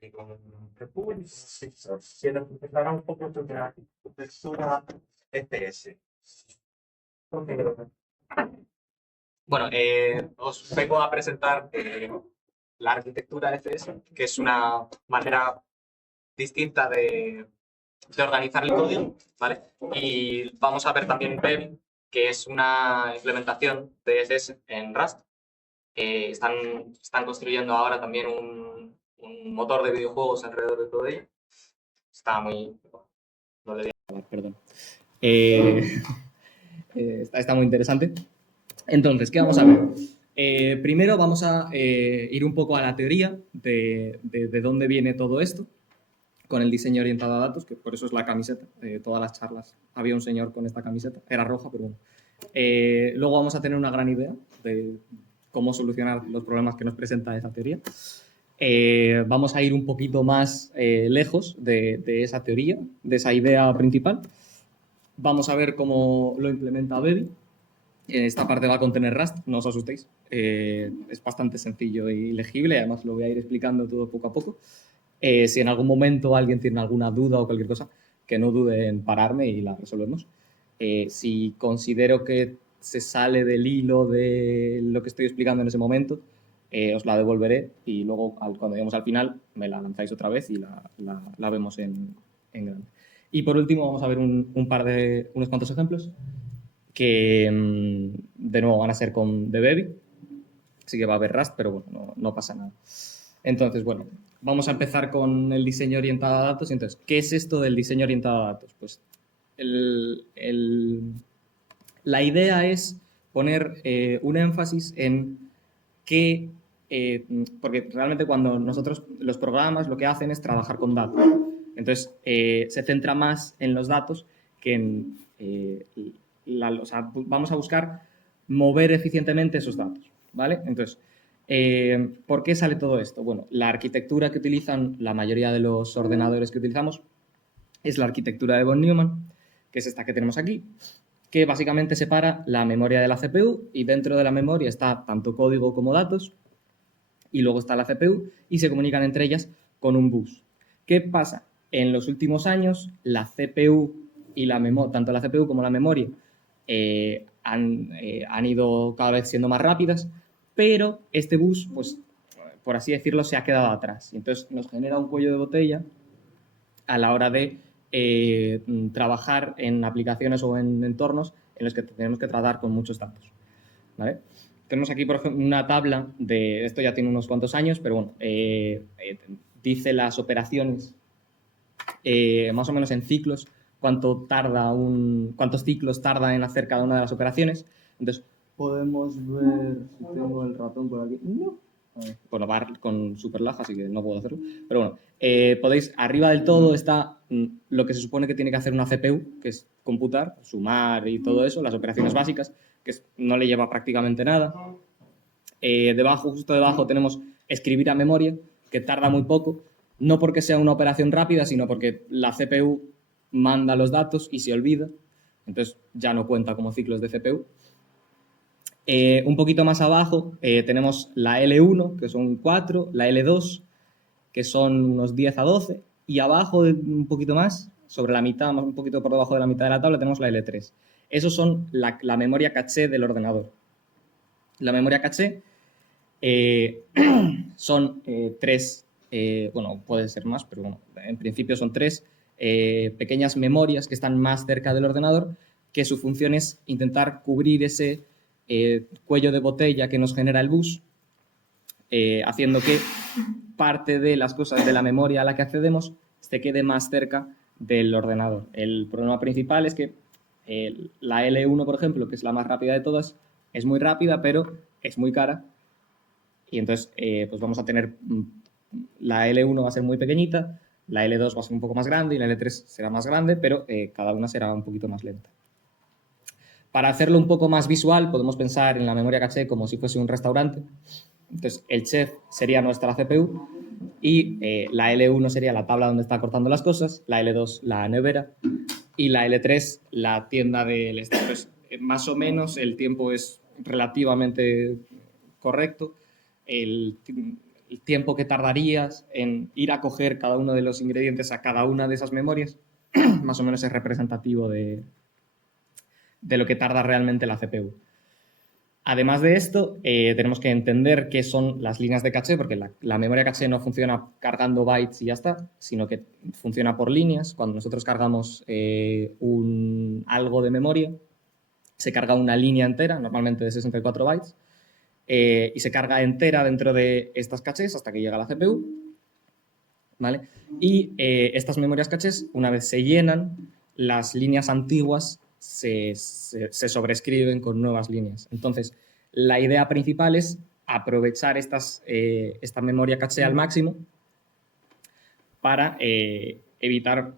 y con recursos, quiero empezar un poco sobre la arquitectura EPS. Ok. Bueno, os vengo a presentar la arquitectura FS, que es una manera distinta de organizar el código, ¿vale? Y vamos a ver también Baby, que es una implementación de FS en Rust. Están construyendo ahora también un motor de videojuegos alrededor de todo ello. Está muy... No le digo, perdón. Está muy interesante. Entonces, ¿qué vamos a ver? Primero vamos a ir un poco a la teoría de dónde viene todo esto con el diseño orientado a datos, que por eso es la camiseta. Todas las charlas había un señor con esta camiseta, era roja, pero bueno. Luego vamos a tener una gran idea de cómo solucionar los problemas que nos presenta esa teoría. Vamos a ir un poquito más lejos de esa teoría, de esa idea principal. Vamos a ver cómo lo implementa Baby. Esta parte va a contener Rust, no os asustéis. Es bastante sencillo y legible, además lo voy a ir explicando todo poco a poco. Si en algún momento alguien tiene alguna duda o cualquier cosa, que no dude en pararme y la resolvemos. Si considero que se sale del hilo de lo que estoy explicando en ese momento, os la devolveré y luego cuando lleguemos al final me la lanzáis otra vez y la vemos en grande. Y por último vamos a ver unos cuantos ejemplos que de nuevo van a ser con The Baby, sí que va a haber Rust, pero bueno, no pasa nada. Entonces, bueno, vamos a empezar con el diseño orientado a datos. Entonces, ¿qué es esto del diseño orientado a datos? Pues la idea es poner un énfasis en que, porque realmente cuando nosotros, los programas lo que hacen es trabajar con datos. Entonces, se centra más en los datos que en... o sea, vamos a buscar mover eficientemente esos datos, ¿vale? Entonces, ¿por qué sale todo esto? Bueno, la arquitectura que utilizan la mayoría de los ordenadores que utilizamos es la arquitectura de von Neumann, que es esta que tenemos aquí, que básicamente separa la memoria de la CPU y dentro de la memoria está tanto código como datos y luego está la CPU y se comunican entre ellas con un bus. ¿Qué pasa? En los últimos años la CPU y la memoria, tanto la CPU como la memoria han ido cada vez siendo más rápidas, pero este bus, pues por así decirlo, se ha quedado atrás. Y entonces nos genera un cuello de botella a la hora de trabajar en aplicaciones o en entornos en los que tenemos que tratar con muchos datos, ¿vale? Tenemos aquí, por ejemplo, una tabla de... Esto ya tiene unos cuantos años, pero bueno, dice las operaciones más o menos en ciclos, cuántos ciclos tarda en hacer cada una de las operaciones. Entonces, podemos ver si tengo el ratón por aquí. No. Bueno, va con super lag, así que no puedo hacerlo. Pero bueno, podéis, arriba del todo está lo que se supone que tiene que hacer una CPU, que es computar, sumar y todo eso, las operaciones básicas, que no le lleva prácticamente nada. Justo debajo tenemos escribir a memoria, que tarda muy poco, no porque sea una operación rápida, sino porque la CPU manda los datos y se olvida, entonces ya no cuenta como ciclos de CPU. Un poquito más abajo tenemos la L1, que son 4, la L2, que son unos 10 a 12, y abajo un poquito más, sobre la mitad, un poquito por debajo de la mitad de la tabla, tenemos la L3. Esos son la memoria caché del ordenador. La memoria caché son tres, bueno, puede ser más, pero bueno, en principio son tres pequeñas memorias que están más cerca del ordenador, que su función es intentar cubrir ese cuello de botella que nos genera el bus, haciendo que parte de las cosas de la memoria a la que accedemos se quede más cerca del ordenador. El problema principal es que la L1, por ejemplo, que es la más rápida de todas, es muy rápida, pero es muy cara. Y entonces, pues vamos a tener, la L1 va a ser muy pequeñita, la L2 va a ser un poco más grande y la L3 será más grande, pero cada una será un poquito más lenta. Para hacerlo un poco más visual, podemos pensar en la memoria caché como si fuese un restaurante. Entonces, el chef sería nuestra CPU y la L1 sería la tabla donde está cortando las cosas, la L2 la nevera y la L3 la tienda del estado. Entonces, más o menos el tiempo es relativamente correcto. el tiempo que tardarías en ir a coger cada uno de los ingredientes a cada una de esas memorias, más o menos es representativo de lo que tarda realmente la CPU. Además de esto, tenemos que entender qué son las líneas de caché, porque la memoria caché no funciona cargando bytes y ya está, sino que funciona por líneas. Cuando nosotros cargamos algo de memoria, se carga una línea entera, normalmente de 64 bytes, y se carga entera dentro de estas cachés hasta que llega a la CPU, ¿vale? Y estas memorias cachés, una vez se llenan, las líneas antiguas se sobrescriben con nuevas líneas. Entonces, la idea principal es aprovechar esta memoria caché al máximo para evitar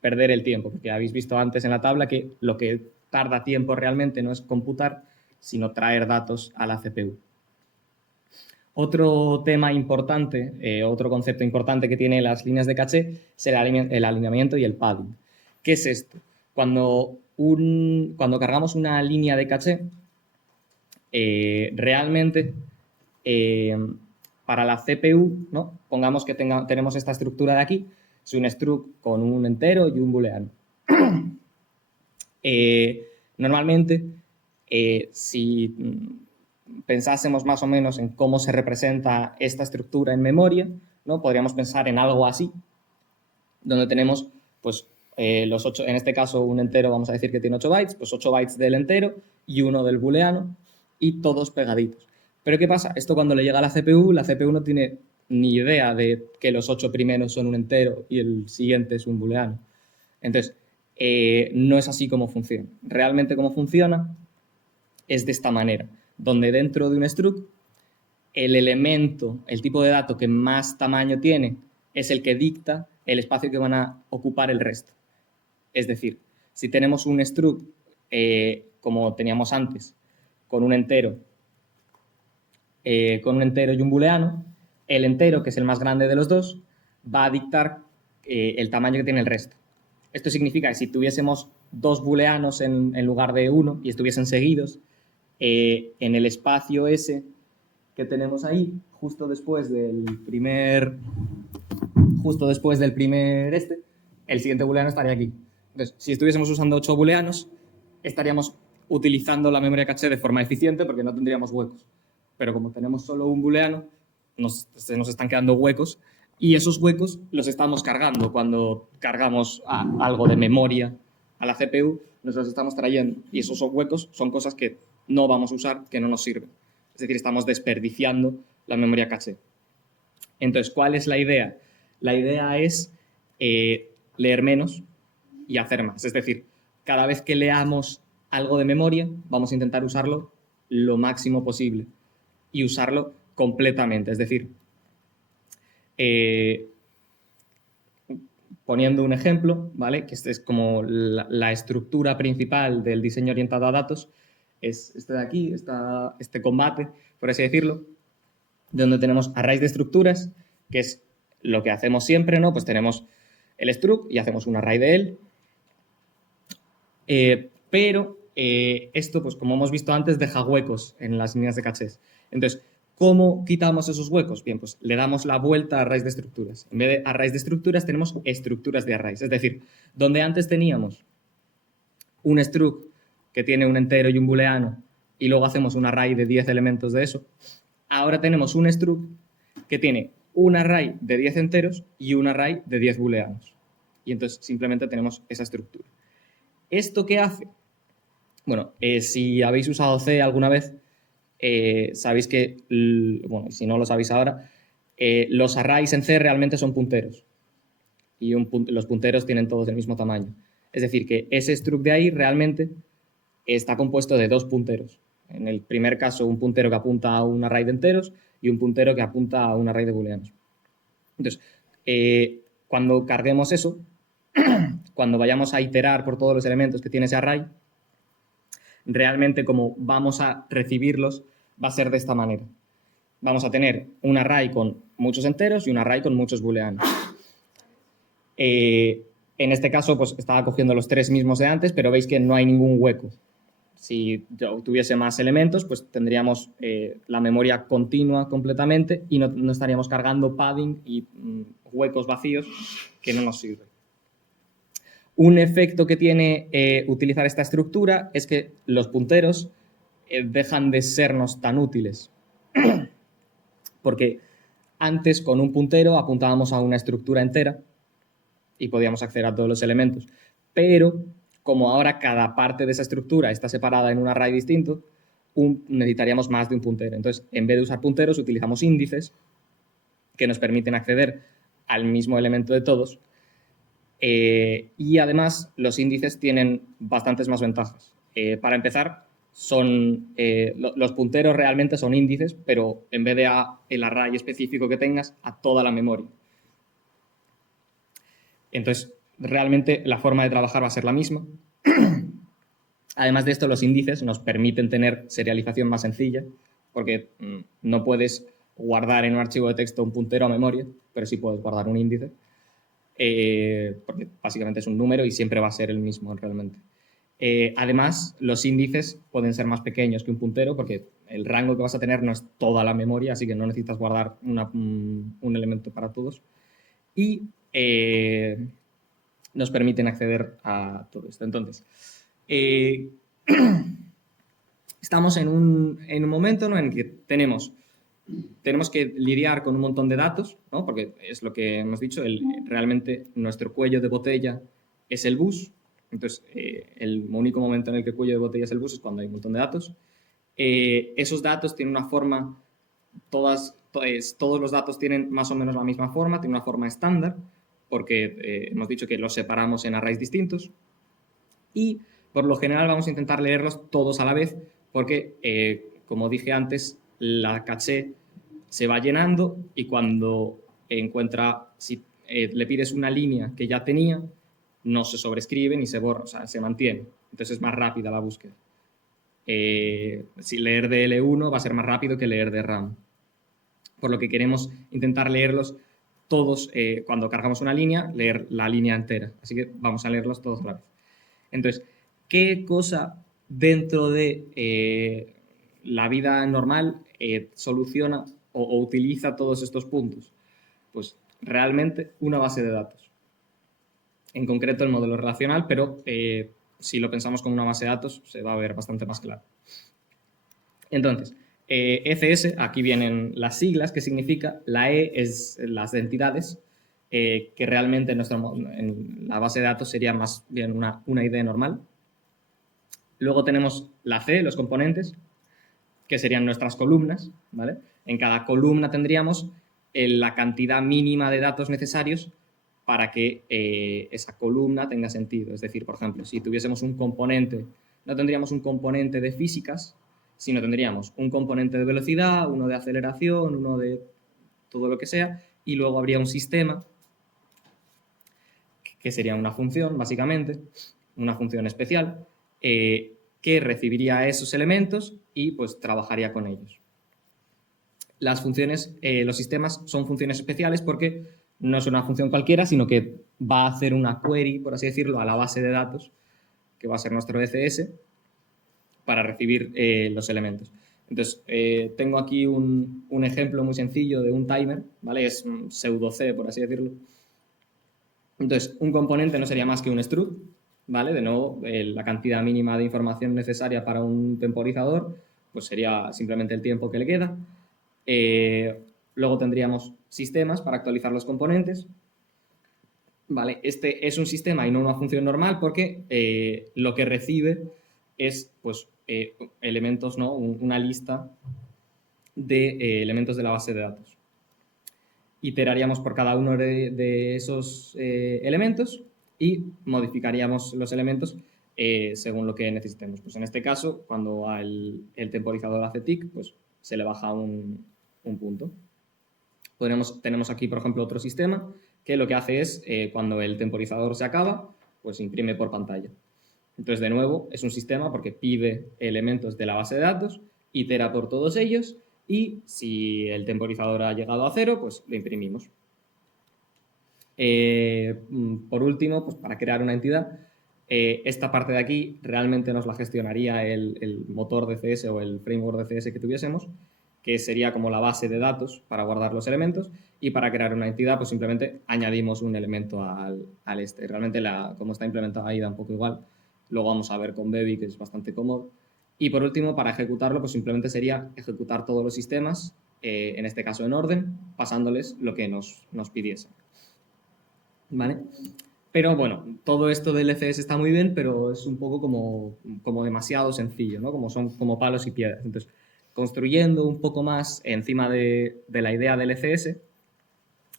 perder el tiempo, porque habéis visto antes en la tabla que lo que tarda tiempo realmente no es computar, sino traer datos a la CPU. Otro tema importante, otro concepto importante que tiene las líneas de caché es el alineamiento y el padding. ¿Qué es esto? Cuando cargamos una línea de caché, realmente para la CPU, ¿no? Pongamos que tenemos esta estructura de aquí, es un struct con un entero y un booleano. Normalmente, si pensásemos más o menos en cómo se representa esta estructura en memoria, ¿no? Podríamos pensar en algo así, donde tenemos, pues, los 8, en este caso un entero, vamos a decir que tiene 8 bytes, pues 8 bytes del entero y 1 del booleano, y todos pegaditos. Pero ¿qué pasa? Esto cuando le llega a la CPU no tiene ni idea de que los 8 primeros son un entero y el siguiente es un booleano. Entonces, no es así como funciona. Realmente como funciona es de esta manera, donde dentro de un struct el elemento, el tipo de dato que más tamaño tiene es el que dicta el espacio que van a ocupar el resto. Es decir, si tenemos un struct como teníamos antes, con un entero y un booleano, el entero, que es el más grande de los dos, va a dictar el tamaño que tiene el resto. Esto significa que si tuviésemos 2 booleanos en lugar de 1 y estuviesen seguidos, en el espacio ese que tenemos ahí, justo después del primer el siguiente booleano estaría aquí. Entonces, si estuviésemos usando 8 booleanos, estaríamos utilizando la memoria caché de forma eficiente porque no tendríamos huecos. Pero como tenemos solo un booleano, se nos están quedando huecos y esos huecos los estamos cargando. Cuando cargamos algo de memoria a la CPU, nos los estamos trayendo y esos huecos son cosas que no vamos a usar, que no nos sirven. Es decir, estamos desperdiciando la memoria caché. Entonces, ¿cuál es la idea? La idea es leer menos y hacer más. Es decir, cada vez que leamos algo de memoria, vamos a intentar usarlo lo máximo posible y usarlo completamente. Es decir, poniendo un ejemplo, ¿vale? Que este es como la estructura principal del diseño orientado a datos, es este de aquí, este combate, por así decirlo, donde tenemos arrays de estructuras, que es lo que hacemos siempre, ¿no? Pues tenemos el struct y hacemos un array de él. Pero esto, pues como hemos visto antes, deja huecos en las líneas de cachés. Entonces, ¿cómo quitamos esos huecos? Bien, pues le damos la vuelta a arrays de estructuras. En vez de arrays de estructuras, tenemos estructuras de arrays. Es decir, donde antes teníamos un struct que tiene un entero y un booleano y luego hacemos un array de 10 elementos de eso, ahora tenemos un struct que tiene un array de 10 enteros y un array de 10 booleanos. Y entonces simplemente tenemos esa estructura. ¿Esto qué hace? Bueno, si habéis usado C alguna vez, sabéis que, bueno, si no lo sabéis ahora, los arrays en C realmente son punteros. Y los punteros tienen todos el mismo tamaño. Es decir, que ese struct de ahí realmente está compuesto de 2 punteros. En el primer caso, un puntero que apunta a un array de enteros y un puntero que apunta a un array de booleanos. Entonces, cuando carguemos eso, cuando vayamos a iterar por todos los elementos que tiene ese array, realmente como vamos a recibirlos va a ser de esta manera. Vamos a tener un array con muchos enteros y un array con muchos booleanos. En este caso, pues estaba cogiendo los 3 mismos de antes, pero veis que no hay ningún hueco. Si yo tuviese más elementos, pues tendríamos la memoria continua completamente y no estaríamos cargando padding y huecos vacíos que no nos sirven. Un efecto que tiene utilizar esta estructura es que los punteros dejan de sernos tan útiles. Porque antes con un puntero apuntábamos a una estructura entera y podíamos acceder a todos los elementos. Pero como ahora cada parte de esa estructura está separada en un array distinto, necesitaríamos más de un puntero. Entonces, en vez de usar punteros, utilizamos índices que nos permiten acceder al mismo elemento de todos. Y además, los índices tienen bastantes más ventajas. Para empezar, los punteros realmente son índices, pero en vez de a el array específico que tengas, a toda la memoria. Entonces, realmente la forma de trabajar va a ser la misma. Además de esto, los índices nos permiten tener serialización más sencilla, porque no puedes guardar en un archivo de texto un puntero a memoria, pero sí puedes guardar un índice, porque básicamente es un número y siempre va a ser el mismo realmente. Además, los índices pueden ser más pequeños que un puntero, porque el rango que vas a tener no es toda la memoria, así que no necesitas guardar un elemento para todos. Y nos permiten acceder a todo esto. Entonces, estamos en un momento, ¿no?, en el que tenemos que lidiar con un montón de datos, ¿no?, porque es lo que hemos dicho, realmente nuestro cuello de botella es el bus. Entonces, el único momento en el que el cuello de botella es el bus es cuando hay un montón de datos. Esos datos tienen una forma, todos los datos tienen más o menos la misma forma, tienen una forma estándar, porque hemos dicho que los separamos en arrays distintos. Y por lo general vamos a intentar leerlos todos a la vez, porque, como dije antes, la caché se va llenando y cuando si le pides una línea que ya tenía, no se sobrescribe ni se borra, o sea, se mantiene. Entonces es más rápida la búsqueda. Si leer de L1 va a ser más rápido que leer de RAM. Por lo que queremos intentar leerlos todos, cuando cargamos una línea, leer la línea entera. Así que vamos a leerlos todos a la vez. Entonces, ¿qué cosa dentro de la vida normal soluciona o utiliza todos estos puntos? Pues realmente una base de datos. En concreto el modelo relacional, pero si lo pensamos como una base de datos se va a ver bastante más claro. Entonces, ECS, aquí vienen las siglas, que significa, la E es las de entidades, que realmente en la base de datos sería más bien una ID normal. Luego tenemos la C, los componentes, que serían nuestras columnas, ¿vale? En cada columna tendríamos la cantidad mínima de datos necesarios para que esa columna tenga sentido. Es decir, por ejemplo, si tuviésemos un componente, no tendríamos un componente de físicas, sino tendríamos un componente de velocidad, uno de aceleración, uno de todo lo que sea, y luego habría un sistema, que sería una función, básicamente, una función especial, que recibiría esos elementos y pues trabajaría con ellos. Las funciones, los sistemas son funciones especiales porque no es una función cualquiera, sino que va a hacer una query, por así decirlo, a la base de datos, que va a ser nuestro ECS, para recibir los elementos. Entonces, tengo aquí un ejemplo muy sencillo de un timer, ¿vale? Es un pseudo C, por así decirlo. Entonces, un componente no sería más que un struct, ¿vale? De nuevo, la cantidad mínima de información necesaria para un temporizador, pues sería simplemente el tiempo que le queda. Luego tendríamos sistemas para actualizar los componentes. ¿Vale? Este es un sistema y no una función normal porque lo que recibe es pues, elementos, ¿no? Una lista de elementos de la base de datos. Iteraríamos por cada uno de esos elementos y modificaríamos los elementos según lo que necesitemos. Pues en este caso, cuando el temporizador hace tick, pues se le baja un punto. Tenemos aquí, por ejemplo, otro sistema que lo que hace es, cuando el temporizador se acaba, pues imprime por pantalla. Entonces, de nuevo, es un sistema porque pide elementos de la base de datos, itera por todos ellos y si el temporizador ha llegado a 0, pues lo imprimimos. Por último, pues para crear una entidad, Esta parte de aquí realmente nos la gestionaría el motor de CS o el framework de CS que tuviésemos, que sería como la base de datos para guardar los elementos, y para crear una entidad pues simplemente añadimos un elemento al este. Realmente como está implementada ahí da un poco igual, luego vamos a ver con Baby, que es bastante cómodo. Y por último, para ejecutarlo pues simplemente sería ejecutar todos los sistemas, en este caso en orden, pasándoles lo que nos pidiesen. ¿Vale? Pero bueno, todo esto del ECS está muy bien, pero es un poco como demasiado sencillo, ¿no? Como son como palos y piedras. Entonces, construyendo un poco más encima de la idea del ECS,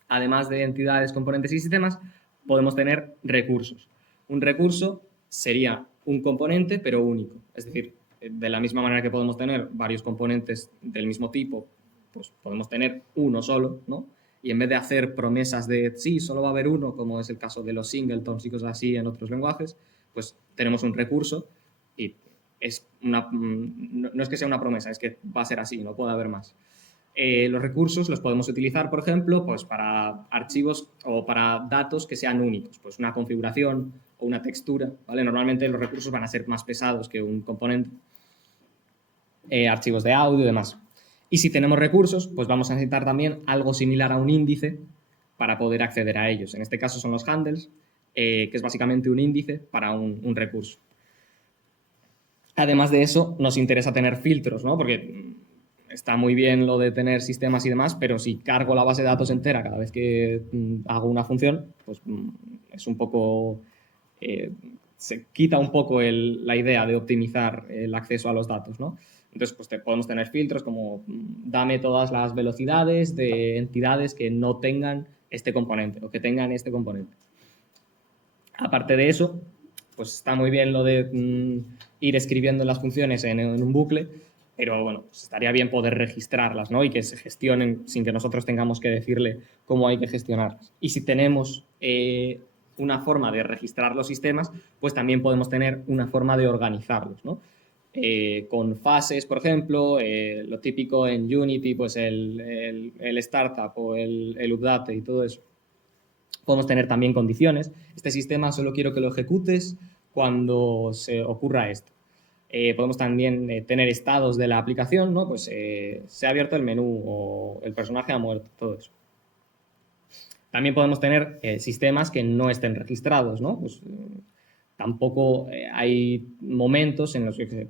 además de entidades, componentes y sistemas, podemos tener recursos. Un recurso sería un componente, pero único. Es decir, de la misma manera que podemos tener varios componentes del mismo tipo, pues podemos tener uno solo, ¿no? Y en vez de hacer promesas de sí, solo va a haber uno, como es el caso de los singletons y cosas así en otros lenguajes, pues tenemos un recurso y no es que sea una promesa, es que va a ser así, no puede haber más. Los recursos los podemos utilizar, por ejemplo, pues para archivos o para datos que sean únicos, pues una configuración o una textura, ¿vale? Normalmente los recursos van a ser más pesados que un componente, archivos de audio y demás. Y si tenemos recursos, pues vamos a necesitar también algo similar a un índice para poder acceder a ellos. En este caso son los handles, que es básicamente un índice para un recurso. Además de eso, nos interesa tener filtros, ¿no? Porque está muy bien lo de tener sistemas y demás, pero si cargo la base de datos entera cada vez que hago una función, pues es un poco... se quita un poco la idea de optimizar el acceso a los datos, ¿no? Entonces, pues podemos tener filtros como dame todas las velocidades de entidades que no tengan este componente o que tengan este componente. Aparte de eso, pues está muy bien lo de ir escribiendo las funciones en un bucle, pero bueno, pues estaría bien poder registrarlas, ¿no? Y que se gestionen sin que nosotros tengamos que decirle cómo hay que gestionarlas. Y si tenemos una forma de registrar los sistemas, pues también podemos tener una forma de organizarlos, ¿no? Con fases, por ejemplo, lo típico en Unity, pues el startup o el update y todo eso. Podemos tener también condiciones. Este sistema solo quiero que lo ejecutes cuando se ocurra esto. Podemos también tener estados de la aplicación, ¿no? Pues se ha abierto el menú o el personaje ha muerto, todo eso. También podemos tener sistemas que no estén registrados, ¿no? Pues tampoco hay momentos en los que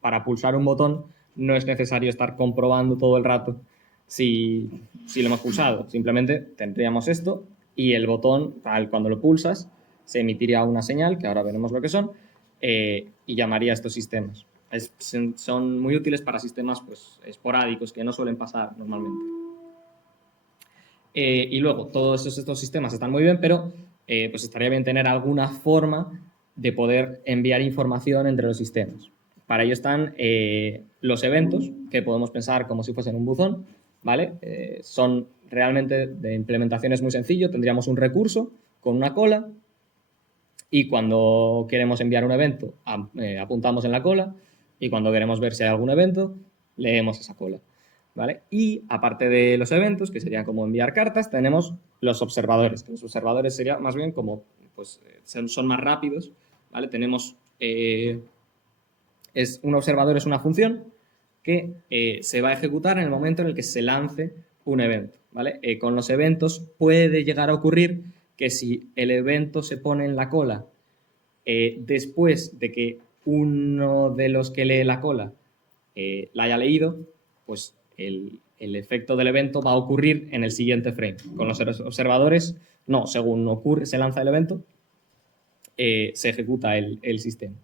para pulsar un botón no es necesario estar comprobando todo el rato si lo hemos pulsado. Simplemente tendríamos esto y el botón, cuando lo pulsas, se emitiría una señal, que ahora veremos lo que son, y llamaría a estos sistemas. Son muy útiles para sistemas pues, esporádicos que no suelen pasar normalmente. Y luego, todos estos sistemas están muy bien, pero pues estaría bien tener alguna forma de poder enviar información entre los sistemas. Para ello están los eventos, que podemos pensar como si fuesen un buzón, ¿vale? Son realmente de implementación es muy sencillo, tendríamos un recurso con una cola y cuando queremos enviar un evento apuntamos en la cola y cuando queremos ver si hay algún evento leemos esa cola. ¿Vale? Y aparte de los eventos, que serían como enviar cartas, tenemos los observadores, que los observadores serían más bien como, pues, son más rápidos, ¿vale? Tenemos, un observador es una función que se va a ejecutar en el momento en el que se lance un evento, ¿vale? Con los eventos puede llegar a ocurrir que si el evento se pone en la cola después de que uno de los que lee la cola la haya leído, pues el efecto del evento va a ocurrir en el siguiente frame. Con los observadores, no, según se lanza el evento, se ejecuta el sistema.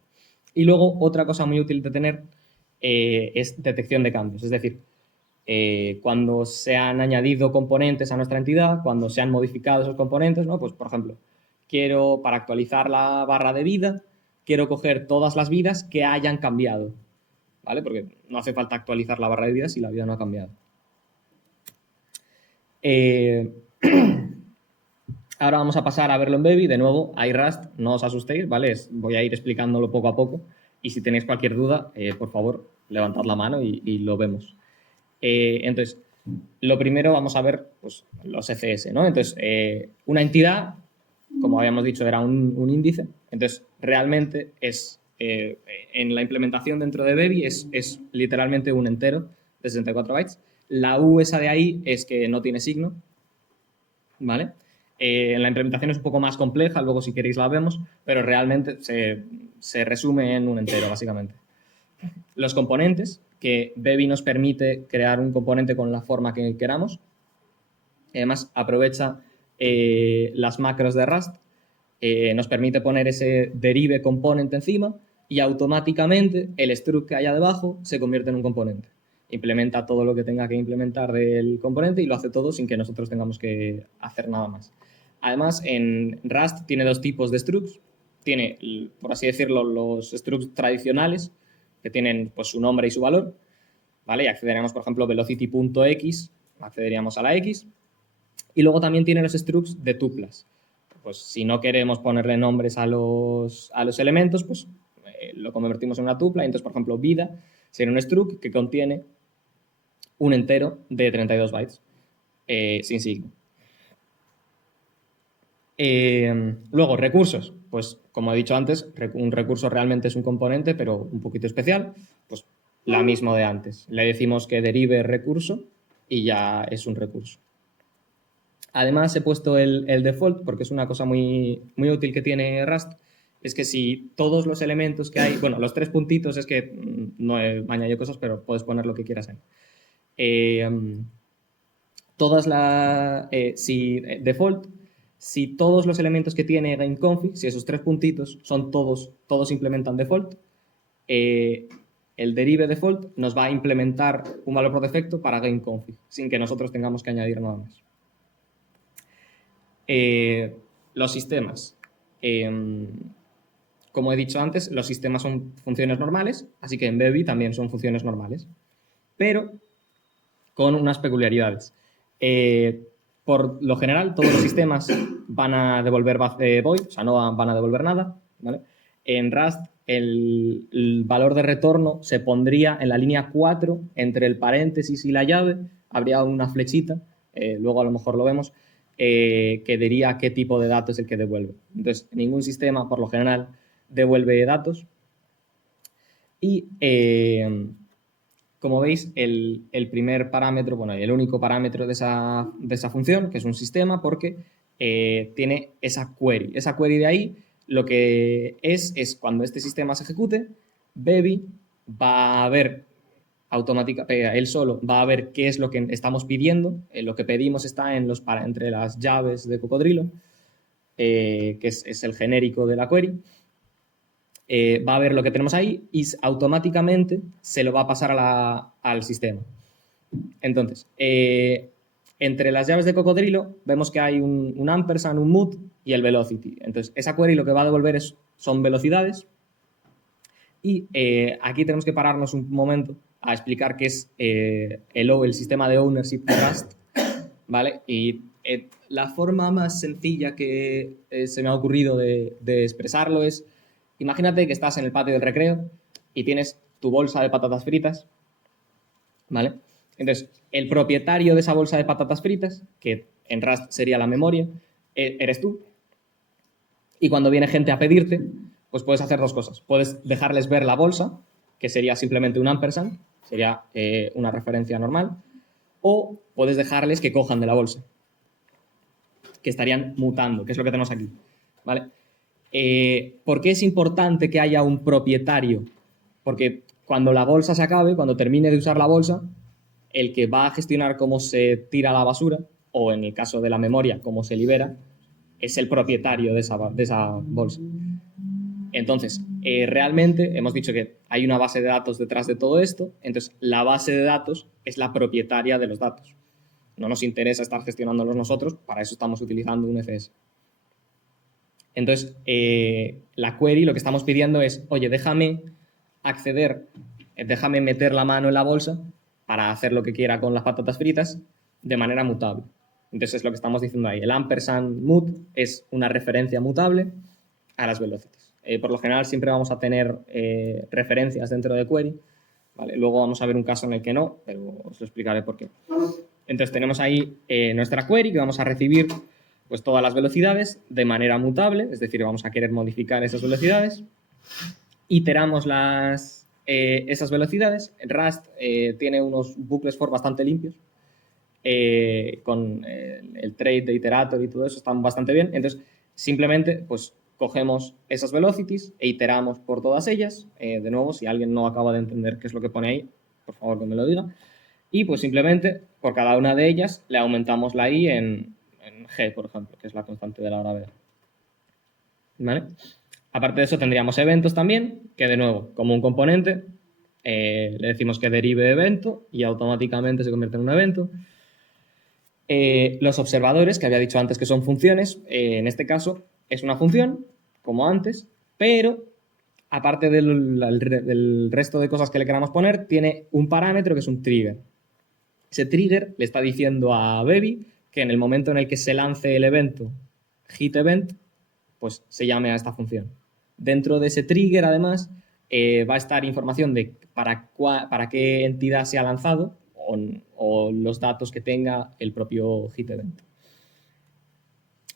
Y luego, otra cosa muy útil de tener es detección de cambios. Es decir, cuando se han añadido componentes a nuestra entidad, cuando se han modificado esos componentes, ¿no? Pues, por ejemplo, para actualizar la barra de vida, quiero coger todas las vidas que hayan cambiado, ¿vale? Porque no hace falta actualizar la barra de vida si la vida no ha cambiado. Ahora vamos a pasar a verlo en Baby. De nuevo, hay Rust, no os asustéis, ¿vale? Voy a ir explicándolo poco a poco. Y si tenéis cualquier duda, por favor, levantad la mano y lo vemos. Entonces, lo primero vamos a ver pues, los ECS, ¿no? Entonces, una entidad, como habíamos dicho, era un índice. Entonces, realmente en la implementación dentro de Bebby es literalmente un entero de 64 bytes. La U esa de ahí es que no tiene signo, ¿vale? En la implementación es un poco más compleja, luego si queréis la vemos, pero realmente se resume en un entero, básicamente. Los componentes, que Bebby nos permite crear un componente con la forma que queramos. Además, aprovecha las macros de Rust, nos permite poner ese derive component encima y automáticamente el struct que haya debajo se convierte en un componente. Implementa todo lo que tenga que implementar del componente y lo hace todo sin que nosotros tengamos que hacer nada más. Además, en Rust tiene dos tipos de structs. Tiene, por así decirlo, los structs tradicionales, que tienen pues, su nombre y su valor, ¿vale? Y accederíamos, por ejemplo, velocity.x, accederíamos a la x. Y luego también tiene los structs de tuplas. Pues si no queremos ponerle nombres a los elementos, pues lo convertimos en una tupla. Y entonces, por ejemplo, vida sería un struct que contiene un entero de 32 bytes sin signo. Luego, recursos. Pues como he dicho antes, un recurso realmente es un componente, pero un poquito especial. Pues la misma de antes. Le decimos que derive recurso y ya es un recurso. Además, he puesto el default porque es una cosa muy, muy útil que tiene Rust. Es que si todos los elementos que hay, bueno, los tres puntitos es que no he añadido cosas, pero puedes poner lo que quieras ahí. Default, si todos los elementos que tiene GameConfig, si esos tres puntitos son todos implementan default, el derive default nos va a implementar un valor por defecto para GameConfig, sin que nosotros tengamos que añadir nada más. Los sistemas. Como he dicho antes, los sistemas son funciones normales, así que en Bebby también son funciones normales, pero con unas peculiaridades. Por lo general, todos los sistemas van a devolver void, o sea, no van a devolver nada, ¿vale? En Rust, el valor de retorno se pondría en la línea 4, entre el paréntesis y la llave, habría una flechita, luego a lo mejor lo vemos, que diría qué tipo de datos es el que devuelve. Entonces, ningún sistema, por lo general, devuelve datos. Y como veis, el primer parámetro, bueno, el único parámetro de esa función, que es un sistema, porque tiene esa query. Esa query de ahí, lo que es cuando este sistema se ejecute, Bebby va a ver él solo va a ver qué es lo que estamos pidiendo. Lo que pedimos está entre las llaves de Cocodrilo, que es el genérico de la query. Va a ver lo que tenemos ahí y automáticamente se lo va a pasar al sistema. Entonces, entre las llaves de Cocodrilo vemos que hay un ampersand, un mood y el velocity. Entonces, esa query lo que va a devolver son velocidades. Y aquí tenemos que pararnos un momento a explicar qué es el sistema de ownership de Rust, ¿vale? Y la forma más sencilla que se me ha ocurrido de expresarlo es, imagínate que estás en el patio del recreo y tienes tu bolsa de patatas fritas, ¿vale? Entonces, el propietario de esa bolsa de patatas fritas, que en Rust sería la memoria, eres tú. Y cuando viene gente a pedirte, pues puedes hacer dos cosas. Puedes dejarles ver la bolsa, que sería simplemente un ampersand, sería una referencia normal, o puedes dejarles que cojan de la bolsa, que estarían mutando, que es lo que tenemos aquí, ¿vale? ¿Por qué es importante que haya un propietario? Porque cuando la bolsa se acabe, cuando termine de usar la bolsa, el que va a gestionar cómo se tira la basura, o en el caso de la memoria, cómo se libera, es el propietario de esa bolsa. Entonces, realmente hemos dicho que hay una base de datos detrás de todo esto, entonces la base de datos es la propietaria de los datos. No nos interesa estar gestionándolos nosotros, para eso estamos utilizando un FS. Entonces, la query lo que estamos pidiendo es, oye, déjame acceder, déjame meter la mano en la bolsa para hacer lo que quiera con las patatas fritas de manera mutable. Entonces, es lo que estamos diciendo ahí. El ampersand mut es una referencia mutable a las velocities. Por lo general, siempre vamos a tener referencias dentro de query. ¿Vale? Luego vamos a ver un caso en el que no, pero os lo explicaré por qué. Entonces, tenemos ahí nuestra query que vamos a recibir pues todas las velocidades de manera mutable, es decir, vamos a querer modificar esas velocidades. Iteramos esas velocidades. Rust tiene unos bucles for bastante limpios. Con el trait de iterator y todo eso están bastante bien. Entonces, simplemente, pues cogemos esas velocities e iteramos por todas ellas. De nuevo, si alguien no acaba de entender qué es lo que pone ahí, por favor que me lo diga. Y pues simplemente, por cada una de ellas, le aumentamos la i en g, por ejemplo, que es la constante de la gravedad. ¿Vale? Aparte de eso, tendríamos eventos también, que de nuevo, como un componente, le decimos que derive evento y automáticamente se convierte en un evento. Los observadores, que había dicho antes que son funciones, en este caso es una función, como antes, pero aparte del resto de cosas que le queramos poner, tiene un parámetro que es un trigger. Ese trigger le está diciendo a Baby que en el momento en el que se lance el evento hitEvent, pues se llame a esta función. Dentro de ese trigger, además, va a estar información de para qué entidad se ha lanzado o los datos que tenga el propio hitEvent.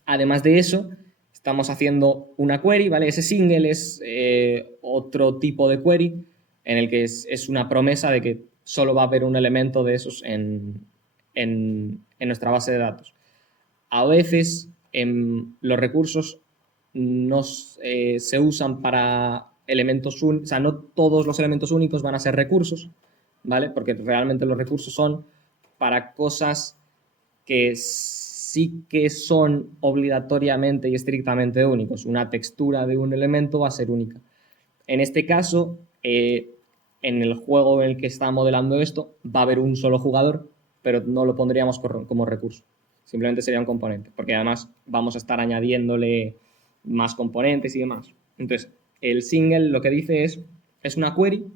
Además de eso, estamos haciendo una query, ¿vale? Ese single es otro tipo de query en el que es una promesa de que solo va a haber un elemento de esos en nuestra base de datos. A veces los recursos no se usan para elementos únicos, o sea, no todos los elementos únicos van a ser recursos, ¿vale? Porque realmente los recursos son para cosas que sí que son obligatoriamente y estrictamente únicos. Una textura de un elemento va a ser única. En este caso, en el juego en el que está modelando esto, va a haber un solo jugador, pero no lo pondríamos como recurso. Simplemente sería un componente, porque además vamos a estar añadiéndole más componentes y demás. Entonces, el single lo que dice es una query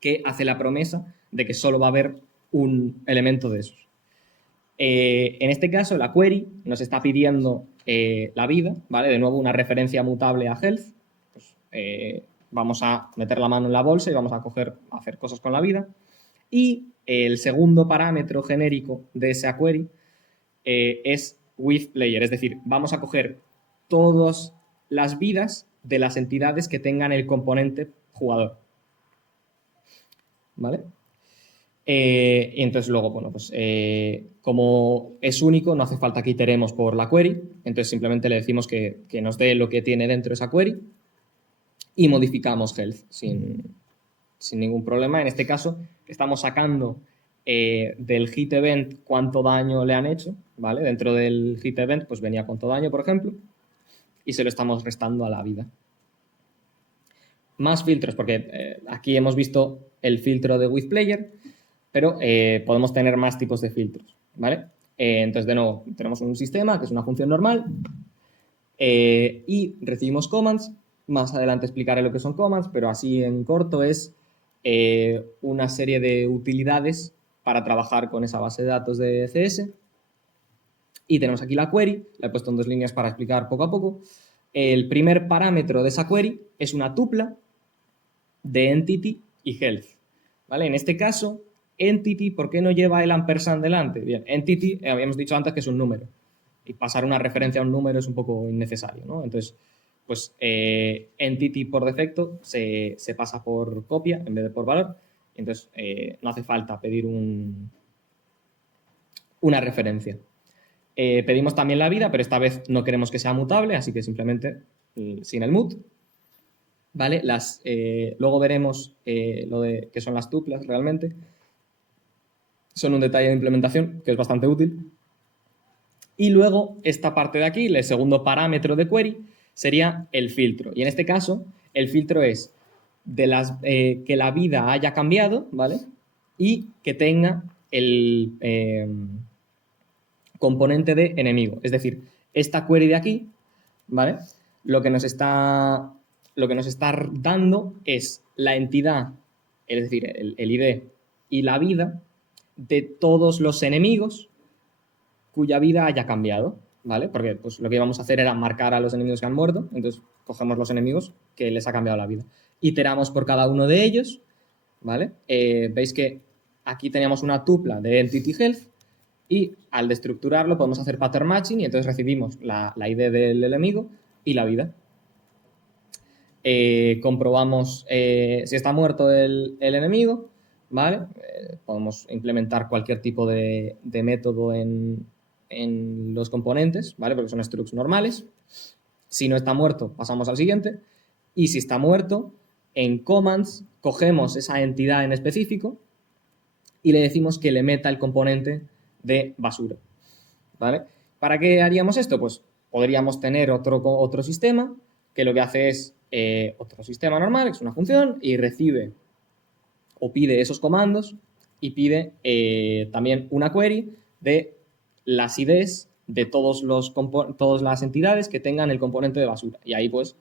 que hace la promesa de que solo va a haber un elemento de esos. En este caso, la query nos está pidiendo la vida, ¿vale? De nuevo, una referencia mutable a health. Pues, vamos a meter la mano en la bolsa y vamos a hacer cosas con la vida. Y el segundo parámetro genérico de esa query es with player, es decir, vamos a coger todas las vidas de las entidades que tengan el componente jugador. ¿Vale? Y entonces luego, bueno, pues como es único, no hace falta que iteremos por la query, entonces simplemente le decimos que nos dé lo que tiene dentro esa query y modificamos health sin ningún problema. En este caso, estamos sacando del hit event cuánto daño le han hecho, ¿vale? Dentro del hit event, pues venía cuánto daño, por ejemplo, y se lo estamos restando a la vida. Más filtros, porque aquí hemos visto el filtro de with player, pero podemos tener más tipos de filtros, ¿vale? Entonces, de nuevo, tenemos un sistema que es una función normal y recibimos commands. Más adelante explicaré lo que son commands, pero así en corto es una serie de utilidades para trabajar con esa base de datos de CS. Y tenemos aquí la query, la he puesto en 2 líneas para explicar poco a poco. El primer parámetro de esa query es una tupla de entity y health, ¿vale? En este caso, entity, ¿por qué no lleva el ampersand delante? Bien, entity, habíamos dicho antes que es un número, y pasar una referencia a un número es un poco innecesario, ¿no? Entonces, pues entity por defecto se pasa por copia en vez de por valor, entonces no hace falta pedir una referencia. Pedimos también la vida, pero esta vez no queremos que sea mutable, así que simplemente sin el mut. ¿Vale? Luego veremos lo de qué son las tuplas realmente. Son un detalle de implementación que es bastante útil. Y luego, esta parte de aquí, el segundo parámetro de query, sería el filtro. Y en este caso, el filtro es que la vida haya cambiado, ¿vale? Y que tenga el componente de enemigo. Es decir, esta query de aquí, ¿vale? Lo que nos está dando es la entidad, es decir, el ID y la vida de todos los enemigos cuya vida haya cambiado, ¿vale? Porque pues, lo que íbamos a hacer era marcar a los enemigos que han muerto, entonces cogemos los enemigos que les ha cambiado la vida. Iteramos por cada uno de ellos, ¿vale? Veis que aquí teníamos una tupla de entity health y al destructurarlo podemos hacer pattern matching y entonces recibimos la ID del enemigo y la vida. Comprobamos si está muerto el enemigo, ¿vale? Podemos implementar cualquier tipo de método en los componentes, ¿vale? Porque son structs normales. Si no está muerto, pasamos al siguiente. Y si está muerto, en commands cogemos esa entidad en específico y le decimos que le meta el componente de basura, ¿vale? ¿Para qué haríamos esto? Pues podríamos tener otro sistema que lo que hace es otro sistema normal, que es una función, y recibe o pide esos comandos y pide también una query de las IDs de todas las entidades que tengan el componente de basura. Y ahí pues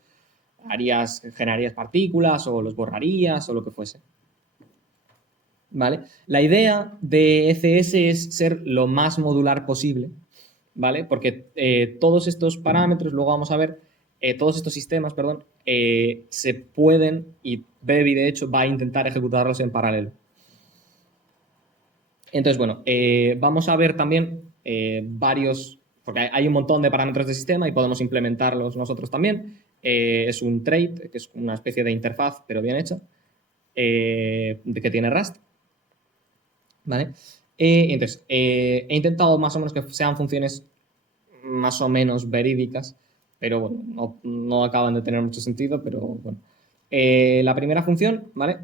generarías partículas o los borrarías o lo que fuese. ¿Vale? La idea de ECS es ser lo más modular posible, ¿vale? Porque todos estos parámetros, luego vamos a ver, todos estos sistemas, perdón, se pueden, y Bevy de hecho va a intentar ejecutarlos en paralelo. Entonces, bueno, vamos a ver también varios, porque hay un montón de parámetros de sistema y podemos implementarlos nosotros también. Es un trait, que es una especie de interfaz, pero bien hecha, que tiene Rust. ¿Vale? Entonces, he intentado más o menos que sean funciones más o menos verídicas, pero bueno, no acaban de tener mucho sentido, pero bueno. La primera función, ¿vale?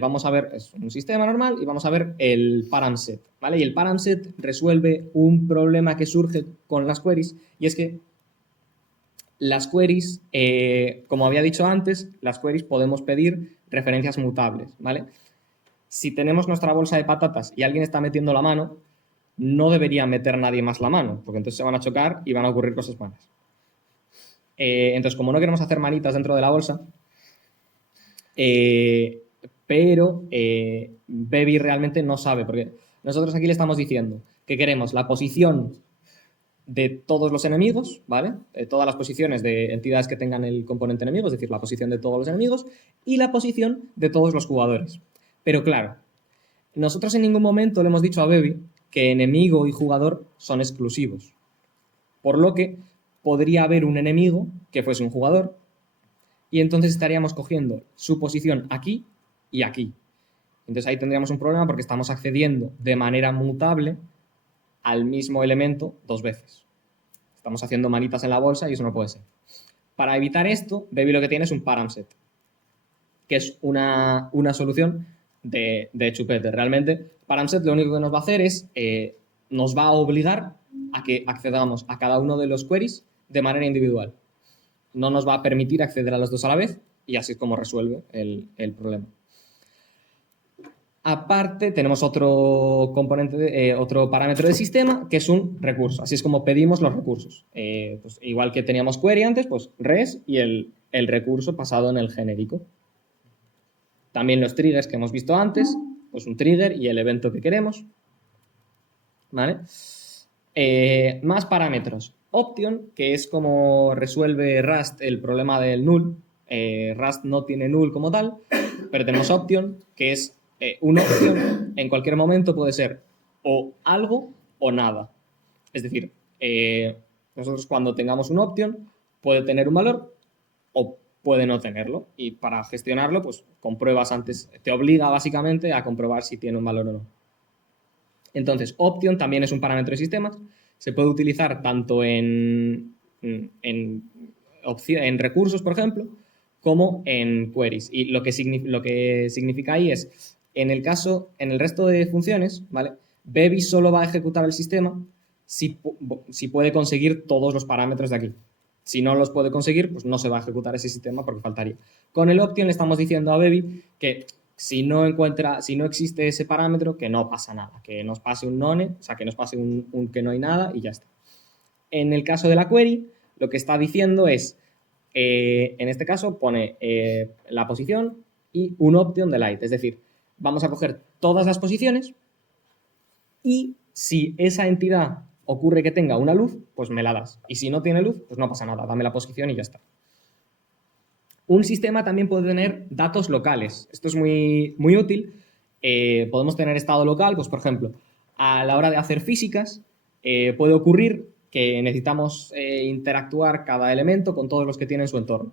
Vamos a ver, es un sistema normal y vamos a ver el paramset, ¿vale? Y el paramset resuelve un problema que surge con las queries y es que las queries, como había dicho antes, las queries podemos pedir referencias mutables, ¿vale? Si tenemos nuestra bolsa de patatas y alguien está metiendo la mano, no debería meter nadie más la mano, porque entonces se van a chocar y van a ocurrir cosas malas. Entonces, como no queremos hacer manitas dentro de la bolsa, pero Bevy realmente no sabe, porque nosotros aquí le estamos diciendo que queremos la posición de todos los enemigos, ¿vale? Todas las posiciones de entidades que tengan el componente enemigo, es decir, la posición de todos los enemigos, y la posición de todos los jugadores. Pero claro, nosotros en ningún momento le hemos dicho a Bevy que enemigo y jugador son exclusivos. Por lo que podría haber un enemigo que fuese un jugador y entonces estaríamos cogiendo su posición aquí y aquí. Entonces ahí tendríamos un problema porque estamos accediendo de manera mutable al mismo elemento dos veces. Estamos haciendo manitas en la bolsa y eso no puede ser. Para evitar esto, Bevy lo que tiene es un paramset, que es una solución de chupete. Realmente, paramset lo único que nos va a hacer es, nos va a obligar a que accedamos a cada uno de los queries de manera individual. No nos va a permitir acceder a los dos a la vez y así es como resuelve el problema. Aparte, tenemos otro componente, otro parámetro del sistema que es un recurso. Así es como pedimos los recursos. Pues igual que teníamos query antes, pues res y el recurso pasado en el genérico. También los triggers que hemos visto antes, pues un trigger y el evento que queremos. ¿Vale? Más parámetros. Option, que es como resuelve Rust el problema del null. Rust no tiene null como tal, pero tenemos option, que es una opción en cualquier momento puede ser o algo o nada. Es decir, nosotros cuando tengamos una option puede tener un valor o puede no tenerlo. Y para gestionarlo, pues compruebas antes, te obliga básicamente a comprobar si tiene un valor o no. Entonces, option también es un parámetro de sistemas. Se puede utilizar tanto en recursos, por ejemplo, como en queries. Y lo que significa ahí es, en el resto de funciones, ¿vale? Bevy solo va a ejecutar el sistema si puede conseguir todos los parámetros de aquí. Si no los puede conseguir, pues no se va a ejecutar ese sistema porque faltaría. Con el option le estamos diciendo a Bevy que si no existe ese parámetro, que no pasa nada, que nos pase un none, o sea, que nos pase un que no hay nada y ya está. En el caso de la query, lo que está diciendo es, en este caso pone la posición y un option de light, es decir, vamos a coger todas las posiciones y si esa entidad ocurre que tenga una luz, pues me la das. Y si no tiene luz, pues no pasa nada, dame la posición y ya está. Un sistema también puede tener datos locales. Esto es muy, muy útil. Podemos tener estado local, pues por ejemplo, A la hora de hacer físicas, puede ocurrir que necesitamos interactuar cada elemento con todos los que tiene en su entorno.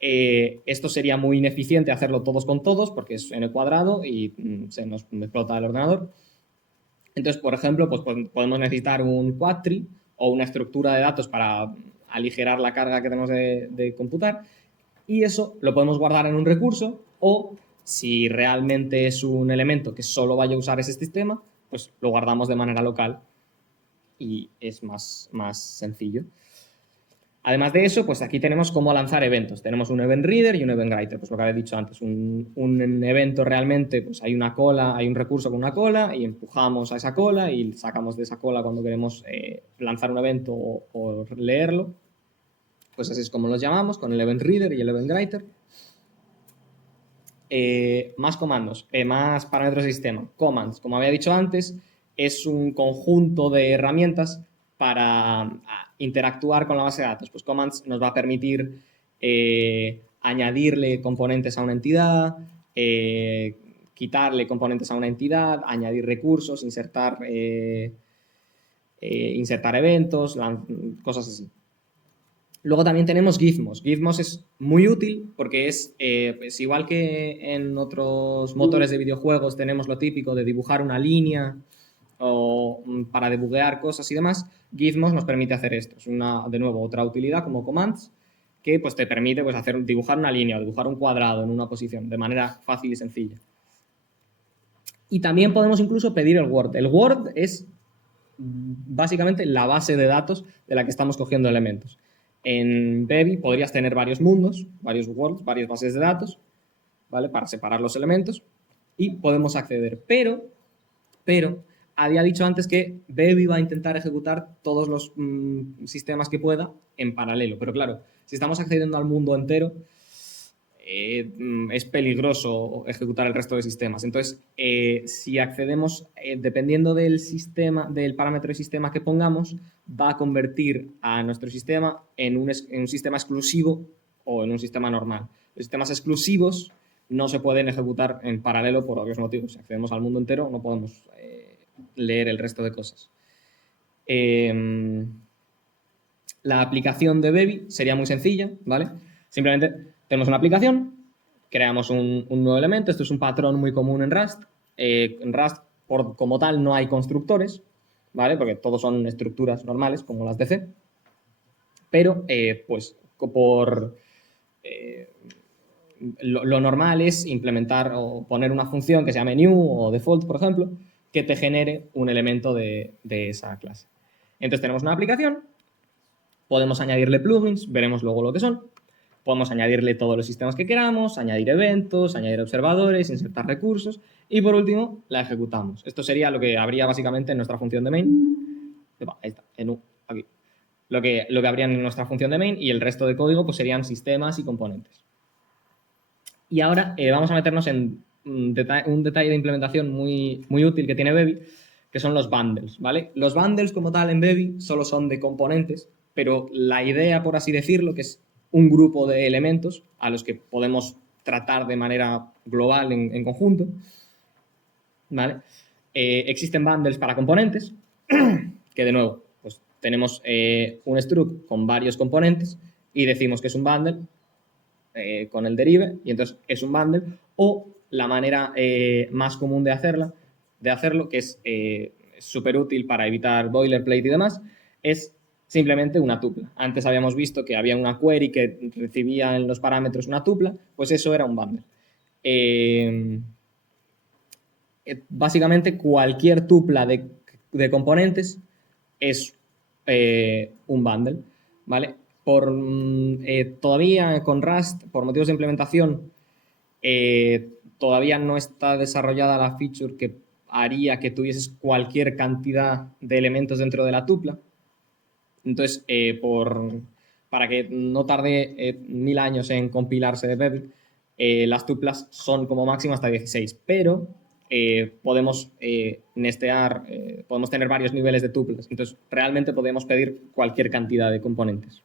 Esto sería muy ineficiente hacerlo todos con todos porque es n cuadrado y se nos explota el ordenador. Entonces, por ejemplo, pues podemos necesitar un quadtree o una estructura de datos para aligerar la carga que tenemos de computar, y eso lo podemos guardar en un recurso, o si realmente es un elemento que solo vaya a usar ese sistema, pues lo guardamos de manera local y es más sencillo. Además de eso, pues aquí tenemos cómo lanzar eventos. Tenemos un event reader y un event writer. Pues lo que había dicho antes, un evento realmente, pues hay una cola, hay un recurso con una cola y empujamos a esa cola y sacamos de esa cola cuando queremos lanzar un evento o leerlo. Pues así es como los llamamos, con el event reader y el event writer. Más comandos, más parámetros de sistema. Commands, como había dicho antes, es un conjunto de herramientas para interactuar con la base de datos. Pues commands nos va a permitir añadirle componentes a una entidad, quitarle componentes a una entidad, añadir recursos, insertar eventos, cosas así. Luego también tenemos gizmos. Gizmos es muy útil porque es pues igual que en otros motores de videojuegos tenemos lo típico de dibujar una línea o para debuguear cosas y demás. Gizmos nos permite hacer esto. Es de nuevo, otra utilidad como commands que pues, te permite pues, dibujar una línea o dibujar un cuadrado en una posición de manera fácil y sencilla. Y también podemos incluso pedir el Word. El Word es básicamente la base de datos de la que estamos cogiendo elementos. En Bevy podrías tener varios mundos, varios worlds, varias bases de datos, ¿vale? Para separar los elementos y podemos acceder. Pero había dicho antes que Bevy va a intentar ejecutar todos los sistemas que pueda en paralelo. Pero claro, si estamos accediendo al mundo entero, es peligroso ejecutar el resto de sistemas. Entonces, si accedemos, dependiendo del sistema, del parámetro de sistema que pongamos, va a convertir a nuestro sistema en un sistema exclusivo o en un sistema normal. Los sistemas exclusivos no se pueden ejecutar en paralelo por obvios motivos. Si accedemos al mundo entero, no podemos leer el resto de cosas. La aplicación de Bevy sería muy sencilla, ¿vale? Simplemente tenemos una aplicación, creamos un nuevo elemento. Esto es un patrón muy común en Rust. En Rust, como tal, no hay constructores, ¿vale? Porque todos son estructuras normales, como las de C. Pero, pues, lo normal es implementar o poner una función que se llame new o default, por ejemplo, que te genere un elemento de esa clase. Entonces tenemos una aplicación, podemos añadirle plugins, veremos luego lo que son. Podemos añadirle todos los sistemas que queramos, añadir eventos, añadir observadores, insertar recursos y por último la ejecutamos. Esto sería lo que habría básicamente en nuestra función de main. Ahí está, aquí. Lo que habría en nuestra función de main y el resto de código pues serían sistemas y componentes. Y ahora vamos a meternos en un detalle de implementación muy, muy útil que tiene Bevy, que son los bundles, ¿vale? Los bundles como tal en Bevy solo son de componentes, pero la idea, por así decirlo, que es un grupo de elementos a los que podemos tratar de manera global en conjunto, ¿vale? Existen bundles para componentes, que de nuevo, pues tenemos un struct con varios componentes y decimos que es un bundle con el derive y entonces es un bundle, o la manera más común de hacerlo, que es súper útil para evitar boilerplate y demás, es simplemente una tupla. Antes habíamos visto que había una query que recibía en los parámetros una tupla, pues eso era un bundle. Básicamente cualquier tupla de componentes es un bundle, ¿vale? Todavía con Rust, por motivos de implementación, todavía no está desarrollada la feature que haría que tuvieses cualquier cantidad de elementos dentro de la tupla. Entonces, para que no tarde 1000 años en compilarse de Bevy, las tuplas son como máximo hasta 16, pero podemos nestear, podemos tener varios niveles de tuplas. Entonces, realmente podemos pedir cualquier cantidad de componentes.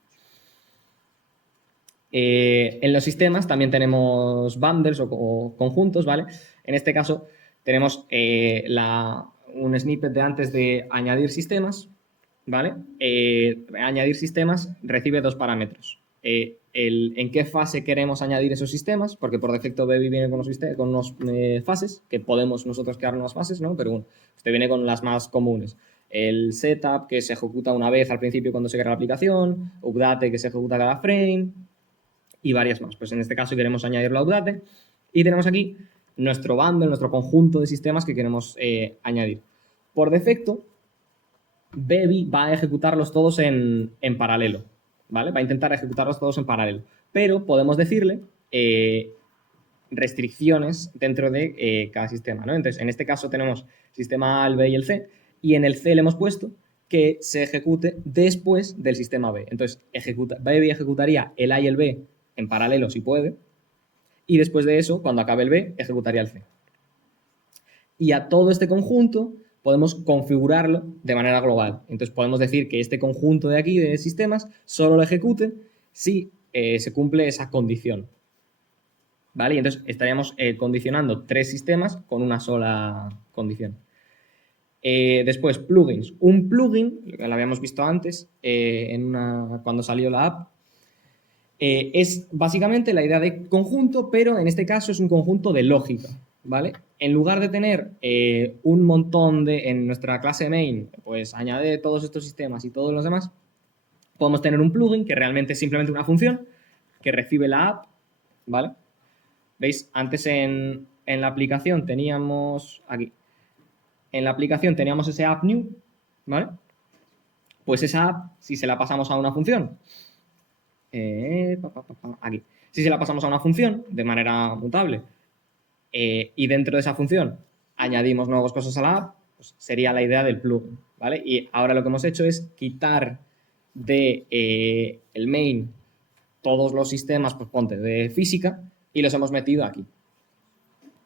En los sistemas también tenemos bundles o conjuntos, ¿vale? En este caso tenemos un snippet de antes de añadir sistemas, ¿vale? Añadir sistemas recibe dos parámetros. En qué fase queremos añadir esos sistemas, porque por defecto Baby viene con unos fases, que podemos nosotros crear unas fases, ¿no? Pero bueno, este viene con las más comunes. El setup, que se ejecuta una vez al principio cuando se crea la aplicación, update, que se ejecuta cada frame, y varias más. Pues en este caso queremos añadirlo a update, y tenemos aquí nuestro bundle, nuestro conjunto de sistemas que queremos añadir. Por defecto, Baby va a ejecutarlos todos en paralelo, ¿vale? Va a intentar ejecutarlos todos en paralelo. Pero podemos decirle restricciones dentro de cada sistema, ¿no? Entonces, en este caso tenemos sistema A, el B y el C, y en el C le hemos puesto que se ejecute después del sistema B. Entonces, Baby ejecutaría el A y el B en paralelo si puede, y después de eso, cuando acabe el B, ejecutaría el C. Y a todo este conjunto podemos configurarlo de manera global. Entonces podemos decir que este conjunto de aquí de sistemas solo lo ejecute si se cumple esa condición. ¿Vale? Y entonces estaríamos condicionando tres sistemas con una sola condición. Después, plugins. Un plugin, que lo habíamos visto antes cuando salió la app, es básicamente la idea de conjunto, pero en este caso es un conjunto de lógica, ¿vale? En lugar de tener un montón en nuestra clase main, pues añade todos estos sistemas y todos los demás, podemos tener un plugin que realmente es simplemente una función que recibe la app, ¿vale? ¿Veis? Antes en la aplicación teníamos aquí, en la aplicación teníamos ese app new, ¿vale? Pues esa app, si se la pasamos a una función, aquí. Si se la pasamos a una función de manera mutable y dentro de esa función añadimos nuevas cosas a la app, pues sería la idea del plugin, ¿vale? Y ahora lo que hemos hecho es quitar de el main todos los sistemas, pues ponte, de física y los hemos metido aquí.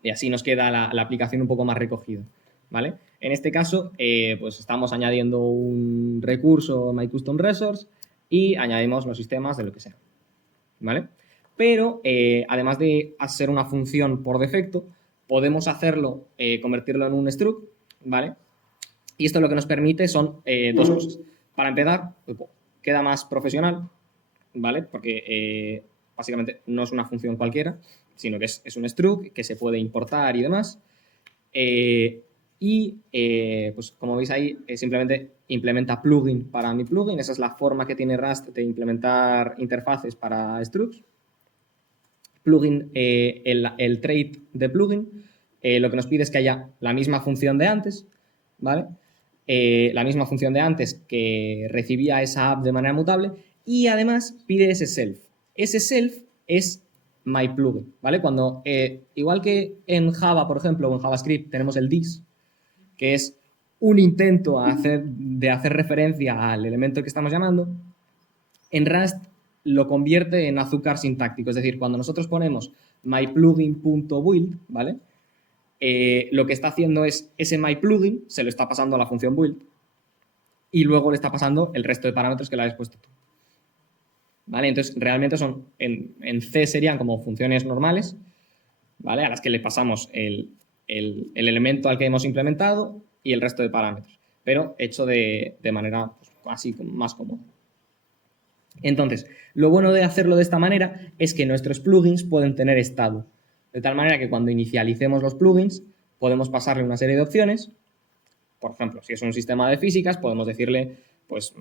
Y así nos queda la aplicación un poco más recogida, ¿vale? En este caso, pues estamos añadiendo un recurso MyCustomResource y añadimos los sistemas de lo que sea, ¿vale? Pero además de hacer una función por defecto, podemos hacerlo, convertirlo en un struct, ¿vale? Y esto lo que nos permite son dos cosas. Para empezar, queda más profesional, ¿vale? Porque básicamente no es una función cualquiera, sino que es un struct que se puede importar y demás. Pues como veis ahí, simplemente implementa plugin para mi plugin. Esa es la forma que tiene Rust de implementar interfaces para structs. Plugin, el trait de plugin, lo que nos pide es que haya la misma función de antes, ¿vale? La misma función de antes que recibía esa app de manera mutable y además pide ese self. Ese self es myPlugin, ¿vale? Cuando, igual que en Java, por ejemplo, o en JavaScript tenemos el this, que es un intento de hacer referencia al elemento que estamos llamando, en Rust lo convierte en azúcar sintáctico. Es decir, cuando nosotros ponemos myPlugin.build, ¿vale? Lo que está haciendo es ese myPlugin se lo está pasando a la función build y luego le está pasando el resto de parámetros que le has puesto tú. ¿Vale? Entonces, realmente son, en C serían como funciones normales, ¿vale? A las que le pasamos el elemento al que hemos implementado y el resto de parámetros, pero hecho de manera pues, así más cómoda. Entonces, lo bueno de hacerlo de esta manera es que nuestros plugins pueden tener estado, de tal manera que cuando inicialicemos los plugins podemos pasarle una serie de opciones. Por ejemplo, si es un sistema de físicas, podemos decirle pues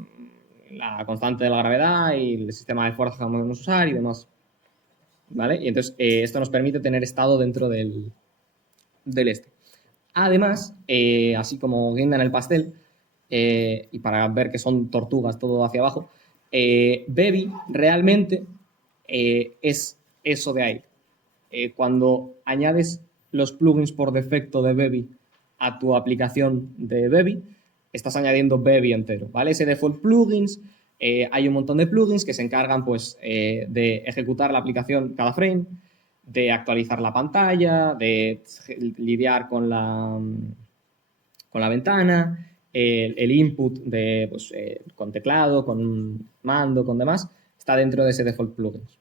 la constante de la gravedad y el sistema de fuerza que vamos a usar y demás. ¿Vale? Y entonces esto nos permite tener estado dentro del este. Además, así como guinda en el pastel, y para ver que son tortugas todo hacia abajo, Baby realmente es eso de ahí. Cuando añades los plugins por defecto de Baby a tu aplicación de Baby, estás añadiendo Baby entero, ¿vale? Ese default plugins, hay un montón de plugins que se encargan pues de ejecutar la aplicación cada frame, de actualizar la pantalla, de lidiar con la ventana, el input de, pues, con teclado, con mando, con demás, está dentro de ese default plugins.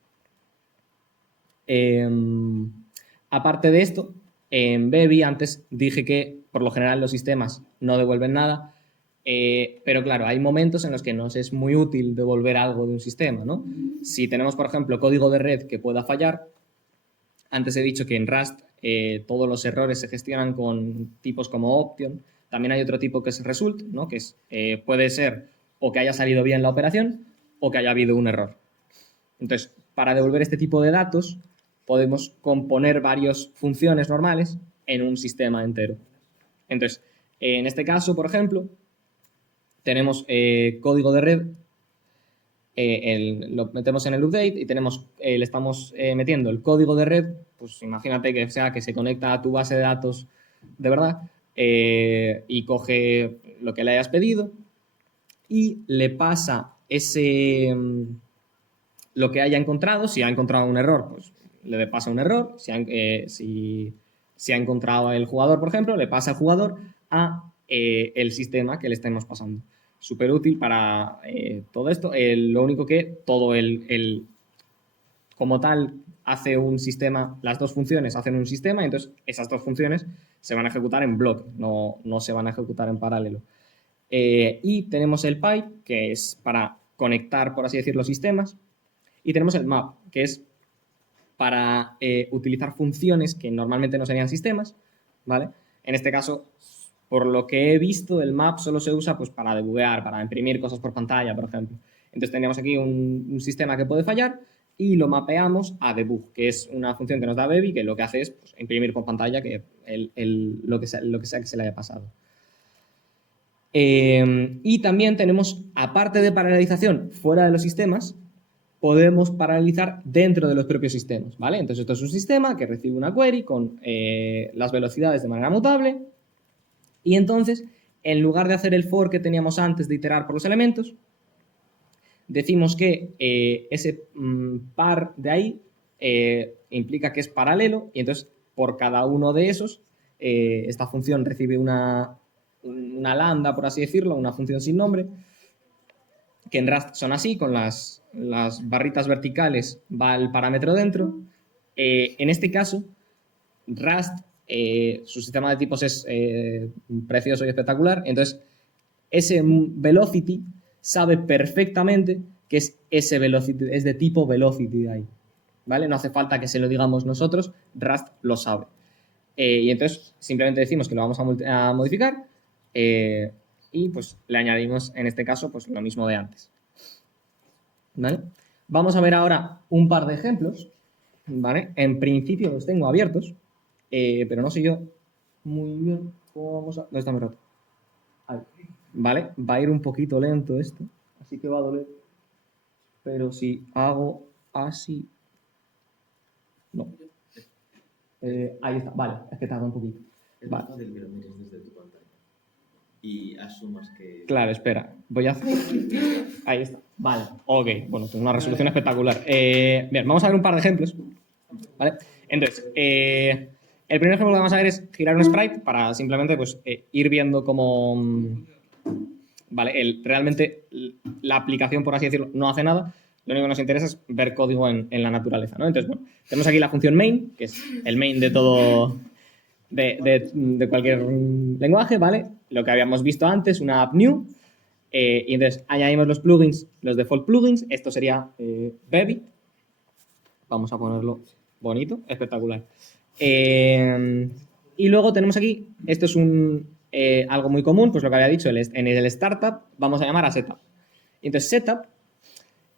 Aparte de esto, en Baby antes dije que por lo general los sistemas no devuelven nada, pero claro, hay momentos en los que nos es muy útil devolver algo de un sistema, ¿no? Si tenemos, por ejemplo, código de red que pueda fallar, antes he dicho que en Rust todos los errores se gestionan con tipos como option. También hay otro tipo que es result, ¿no? Que es, puede ser o que haya salido bien la operación o que haya habido un error. Entonces, para devolver este tipo de datos, podemos componer varias funciones normales en un sistema entero. Entonces, en este caso, por ejemplo, tenemos código de red, lo metemos en el update y tenemos, le estamos metiendo el código de red, pues imagínate que sea que se conecta a tu base de datos de verdad y coge lo que le hayas pedido y le pasa lo que haya encontrado. Si ha encontrado un error, pues le pasa un error. Si ha encontrado el jugador, por ejemplo, le pasa al jugador a el sistema que le estemos pasando. Súper útil para todo esto. Lo único que todo como tal hace un sistema, las dos funciones hacen un sistema, y entonces esas dos funciones se van a ejecutar en bloque, no se van a ejecutar en paralelo. Y tenemos el pipe, que es para conectar, por así decirlo, sistemas. Y tenemos el map, que es para utilizar funciones que normalmente no serían sistemas, ¿vale? En este caso, por lo que he visto, el map solo se usa pues, para debuguear, para imprimir cosas por pantalla, por ejemplo. Entonces tenemos aquí un sistema que puede fallar y lo mapeamos a debug, que es una función que nos da Baby, que lo que hace es pues, imprimir por pantalla que lo que sea que se le haya pasado. Y también tenemos, aparte de paralelización fuera de los sistemas, podemos paralelizar dentro de los propios sistemas, ¿vale? Entonces esto es un sistema que recibe una query con las velocidades de manera mutable y entonces, en lugar de hacer el for que teníamos antes de iterar por los elementos, decimos que ese par de ahí implica que es paralelo y entonces por cada uno de esos esta función recibe una lambda, por así decirlo, una función sin nombre, que en Rust son así, con las barritas verticales va el parámetro dentro. En este caso, Rust, su sistema de tipos es precioso y espectacular, entonces ese velocity sabe perfectamente que es ese velocity, es de tipo velocity ahí, ¿vale? No hace falta que se lo digamos nosotros, Rust lo sabe. Y entonces simplemente decimos que lo vamos a modificar y pues le añadimos en este caso pues lo mismo de antes, ¿vale? Vamos a ver ahora un par de ejemplos, ¿vale? En principio los tengo abiertos, pero no sé yo muy bien cómo vamos a... ¿Dónde está mi rato? Ahí. ¿Vale? Va a ir un poquito lento esto, así que va a doler. Pero si hago así... No. Ahí está, vale, es que tarda un poquito. Es vale. más fácil que lo mires desde tu pantalla y asumas que... Claro, espera, voy a hacer... Ahí está, vale, ok, bueno, tengo una resolución espectacular. Bien, vamos a ver un par de ejemplos, ¿vale? Entonces, el primer ejemplo que vamos a ver es girar un sprite para simplemente pues, ir viendo cómo... Vale, realmente la aplicación, por así decirlo, no hace nada. Lo único que nos interesa es ver código en la naturaleza, ¿no? Entonces, bueno, tenemos aquí la función main, que es el main de todo, de cualquier lenguaje, ¿vale? Lo que habíamos visto antes, una app new, y entonces añadimos los plugins, los default plugins, esto sería Baby, vamos a ponerlo bonito, espectacular. Y luego tenemos aquí, esto es algo muy común, pues lo que había dicho, en el startup vamos a llamar a setup. Y entonces setup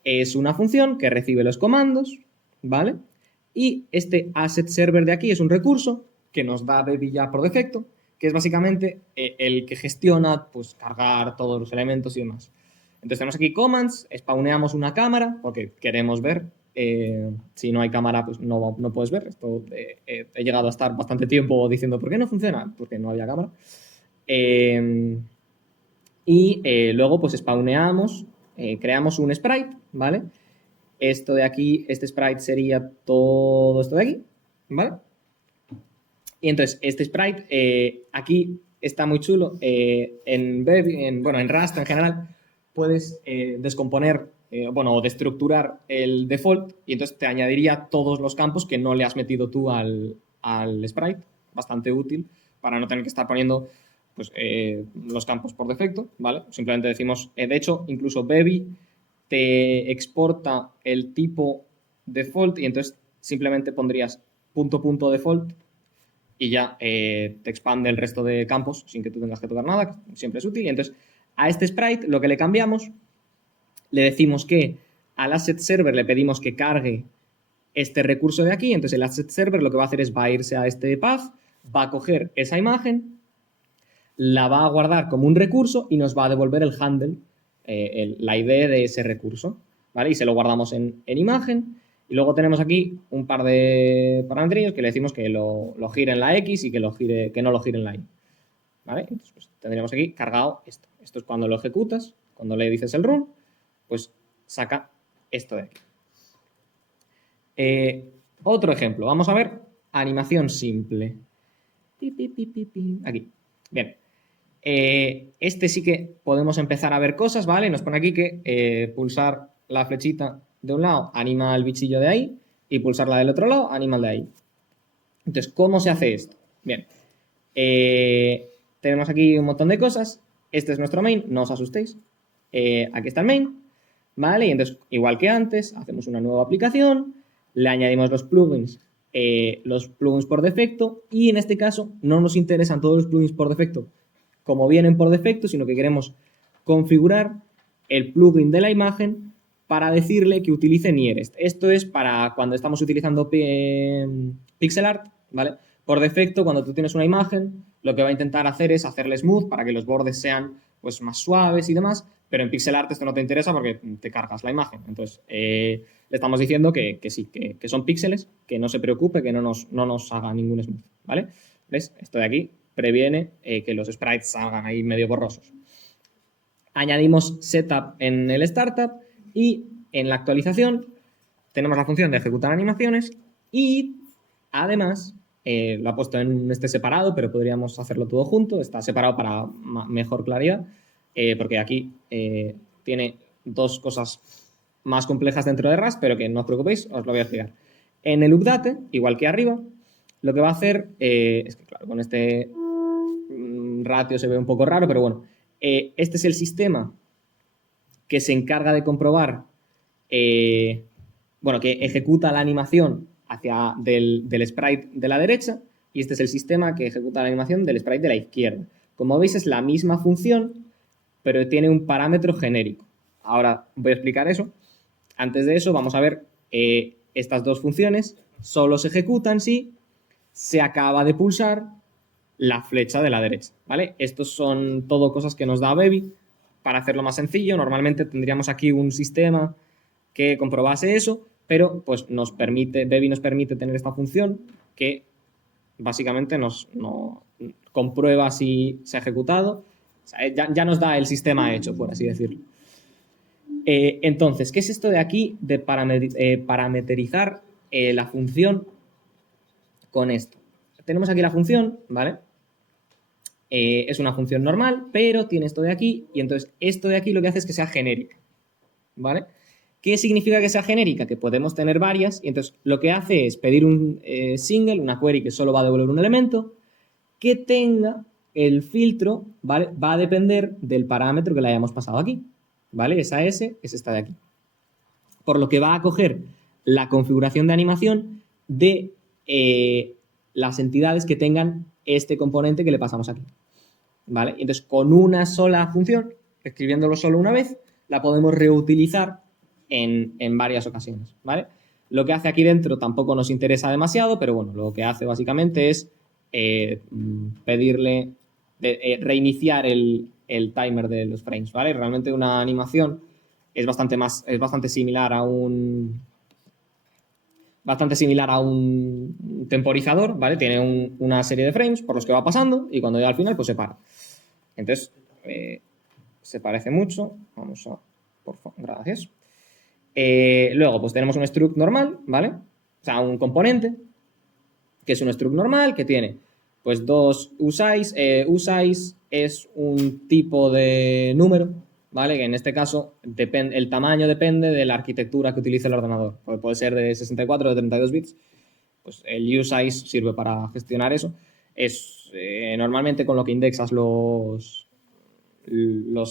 es una función que recibe los comandos, ¿vale? Y este asset server de aquí es un recurso que nos da Baby ya por defecto, que es básicamente el que gestiona, pues, cargar todos los elementos y demás. Entonces tenemos aquí commands, spawneamos una cámara, porque queremos ver. Si no hay cámara, pues no puedes ver. Esto he llegado a estar bastante tiempo diciendo, ¿por qué no funciona? Porque no había cámara. Y luego, pues, spawneamos, creamos un sprite, ¿vale? Esto de aquí, este sprite sería todo esto de aquí, ¿vale? Y entonces, este sprite aquí está muy chulo. En Rust en general, puedes descomponer, o destructurar el default y entonces te añadiría todos los campos que no le has metido tú al sprite. Bastante útil para no tener que estar poniendo pues, los campos por defecto, ¿vale? Simplemente decimos, de hecho, incluso Bebby te exporta el tipo default y entonces simplemente pondrías punto default y ya te expande el resto de campos sin que tú tengas que tocar nada, que siempre es útil. Y entonces a este sprite lo que le cambiamos, le decimos que al asset server le pedimos que cargue este recurso de aquí, entonces el asset server lo que va a hacer es va a irse a este path, va a coger esa imagen, la va a guardar como un recurso y nos va a devolver el handle, la ID de ese recurso, ¿vale? Y se lo guardamos en imagen. Y luego tenemos aquí un par de parámetros que le decimos que lo gire en la X y que no lo gire en la Y, ¿vale? Entonces, pues, tendríamos aquí cargado esto. Esto es cuando lo ejecutas, cuando le dices el run, pues saca esto de aquí. Otro ejemplo, vamos a ver animación simple. Aquí. Bien. Este sí que podemos empezar a ver cosas, ¿vale? Nos pone aquí que pulsar la flechita de un lado anima al bichillo de ahí y pulsarla del otro lado anima al de ahí. Entonces, ¿cómo se hace esto? Bien. Tenemos aquí un montón de cosas. Este es nuestro main, no os asustéis. Aquí está el main, ¿vale? Y entonces, igual que antes, hacemos una nueva aplicación, le añadimos los plugins por defecto y en este caso no nos interesan todos los plugins por defecto como vienen por defecto, sino que queremos configurar el plugin de la imagen para decirle que utilice Nearest. Esto es para cuando estamos utilizando pixel art, ¿vale? Por defecto, cuando tú tienes una imagen, lo que va a intentar hacer es hacerle smooth para que los bordes sean pues, más suaves y demás, pero en pixel art esto no te interesa porque te cargas la imagen. Entonces, le estamos diciendo que sí, que son píxeles, que no se preocupe, que no nos haga ningún smooth, ¿vale? ¿Ves? Esto de aquí previene que los sprites salgan ahí medio borrosos. Añadimos setup en el startup y en la actualización tenemos la función de ejecutar animaciones y además lo ha puesto en este separado, pero podríamos hacerlo todo junto. Está separado para mejor claridad porque aquí tiene dos cosas más complejas dentro de Rust, pero que no os preocupéis, os lo voy a explicar. En el update, igual que arriba, lo que va a hacer es que, claro, con este ratio se ve un poco raro, pero bueno, este es el sistema que se encarga de comprobar, bueno, que ejecuta la animación del sprite de la derecha y este es el sistema que ejecuta la animación del sprite de la izquierda. Como veis es la misma función, pero tiene un parámetro genérico. Ahora voy a explicar eso. Antes de eso vamos a ver estas dos funciones solo se ejecutan si se acaba de pulsar la flecha de la derecha, ¿vale? Estos son todo cosas que nos da Bebby. Para hacerlo más sencillo, normalmente tendríamos aquí un sistema que comprobase eso, pero pues Bebby nos permite tener esta función que básicamente nos comprueba si se ha ejecutado. O sea, ya nos da el sistema hecho, por así decirlo. Entonces, ¿qué es esto de aquí de parametrizar la función con esto? Tenemos aquí la función, ¿vale? Es una función normal, pero tiene esto de aquí y entonces esto de aquí lo que hace es que sea genérica, ¿vale? ¿Qué significa que sea genérica? Que podemos tener varias y entonces lo que hace es pedir un single, una query que solo va a devolver un elemento que tenga el filtro, ¿vale? Va a depender del parámetro que le hayamos pasado aquí, ¿vale? Esa S es esta de aquí. Por lo que va a coger la configuración de animación de las entidades que tengan este componente que le pasamos aquí, ¿vale? Entonces, con una sola función, escribiéndolo solo una vez, la podemos reutilizar en varias ocasiones, ¿vale? Lo que hace aquí dentro tampoco nos interesa demasiado, pero bueno, lo que hace básicamente es pedirle, reiniciar el timer de los frames, ¿vale? Realmente una animación es bastante similar a un temporizador, ¿vale? Tiene una serie de frames por los que va pasando y cuando llega al final, pues se para. Entonces, se parece mucho. Vamos a... Por favor, gracias. Luego, pues tenemos un struct normal, ¿vale? O sea, un componente que es un struct normal que tiene, pues, dos usize. Usize es un tipo de número, ¿vale? Que en este caso el tamaño depende de la arquitectura que utilice el ordenador. Puede ser de 64 o de 32 bits. Pues el usize sirve para gestionar eso. Es normalmente con lo que indexas los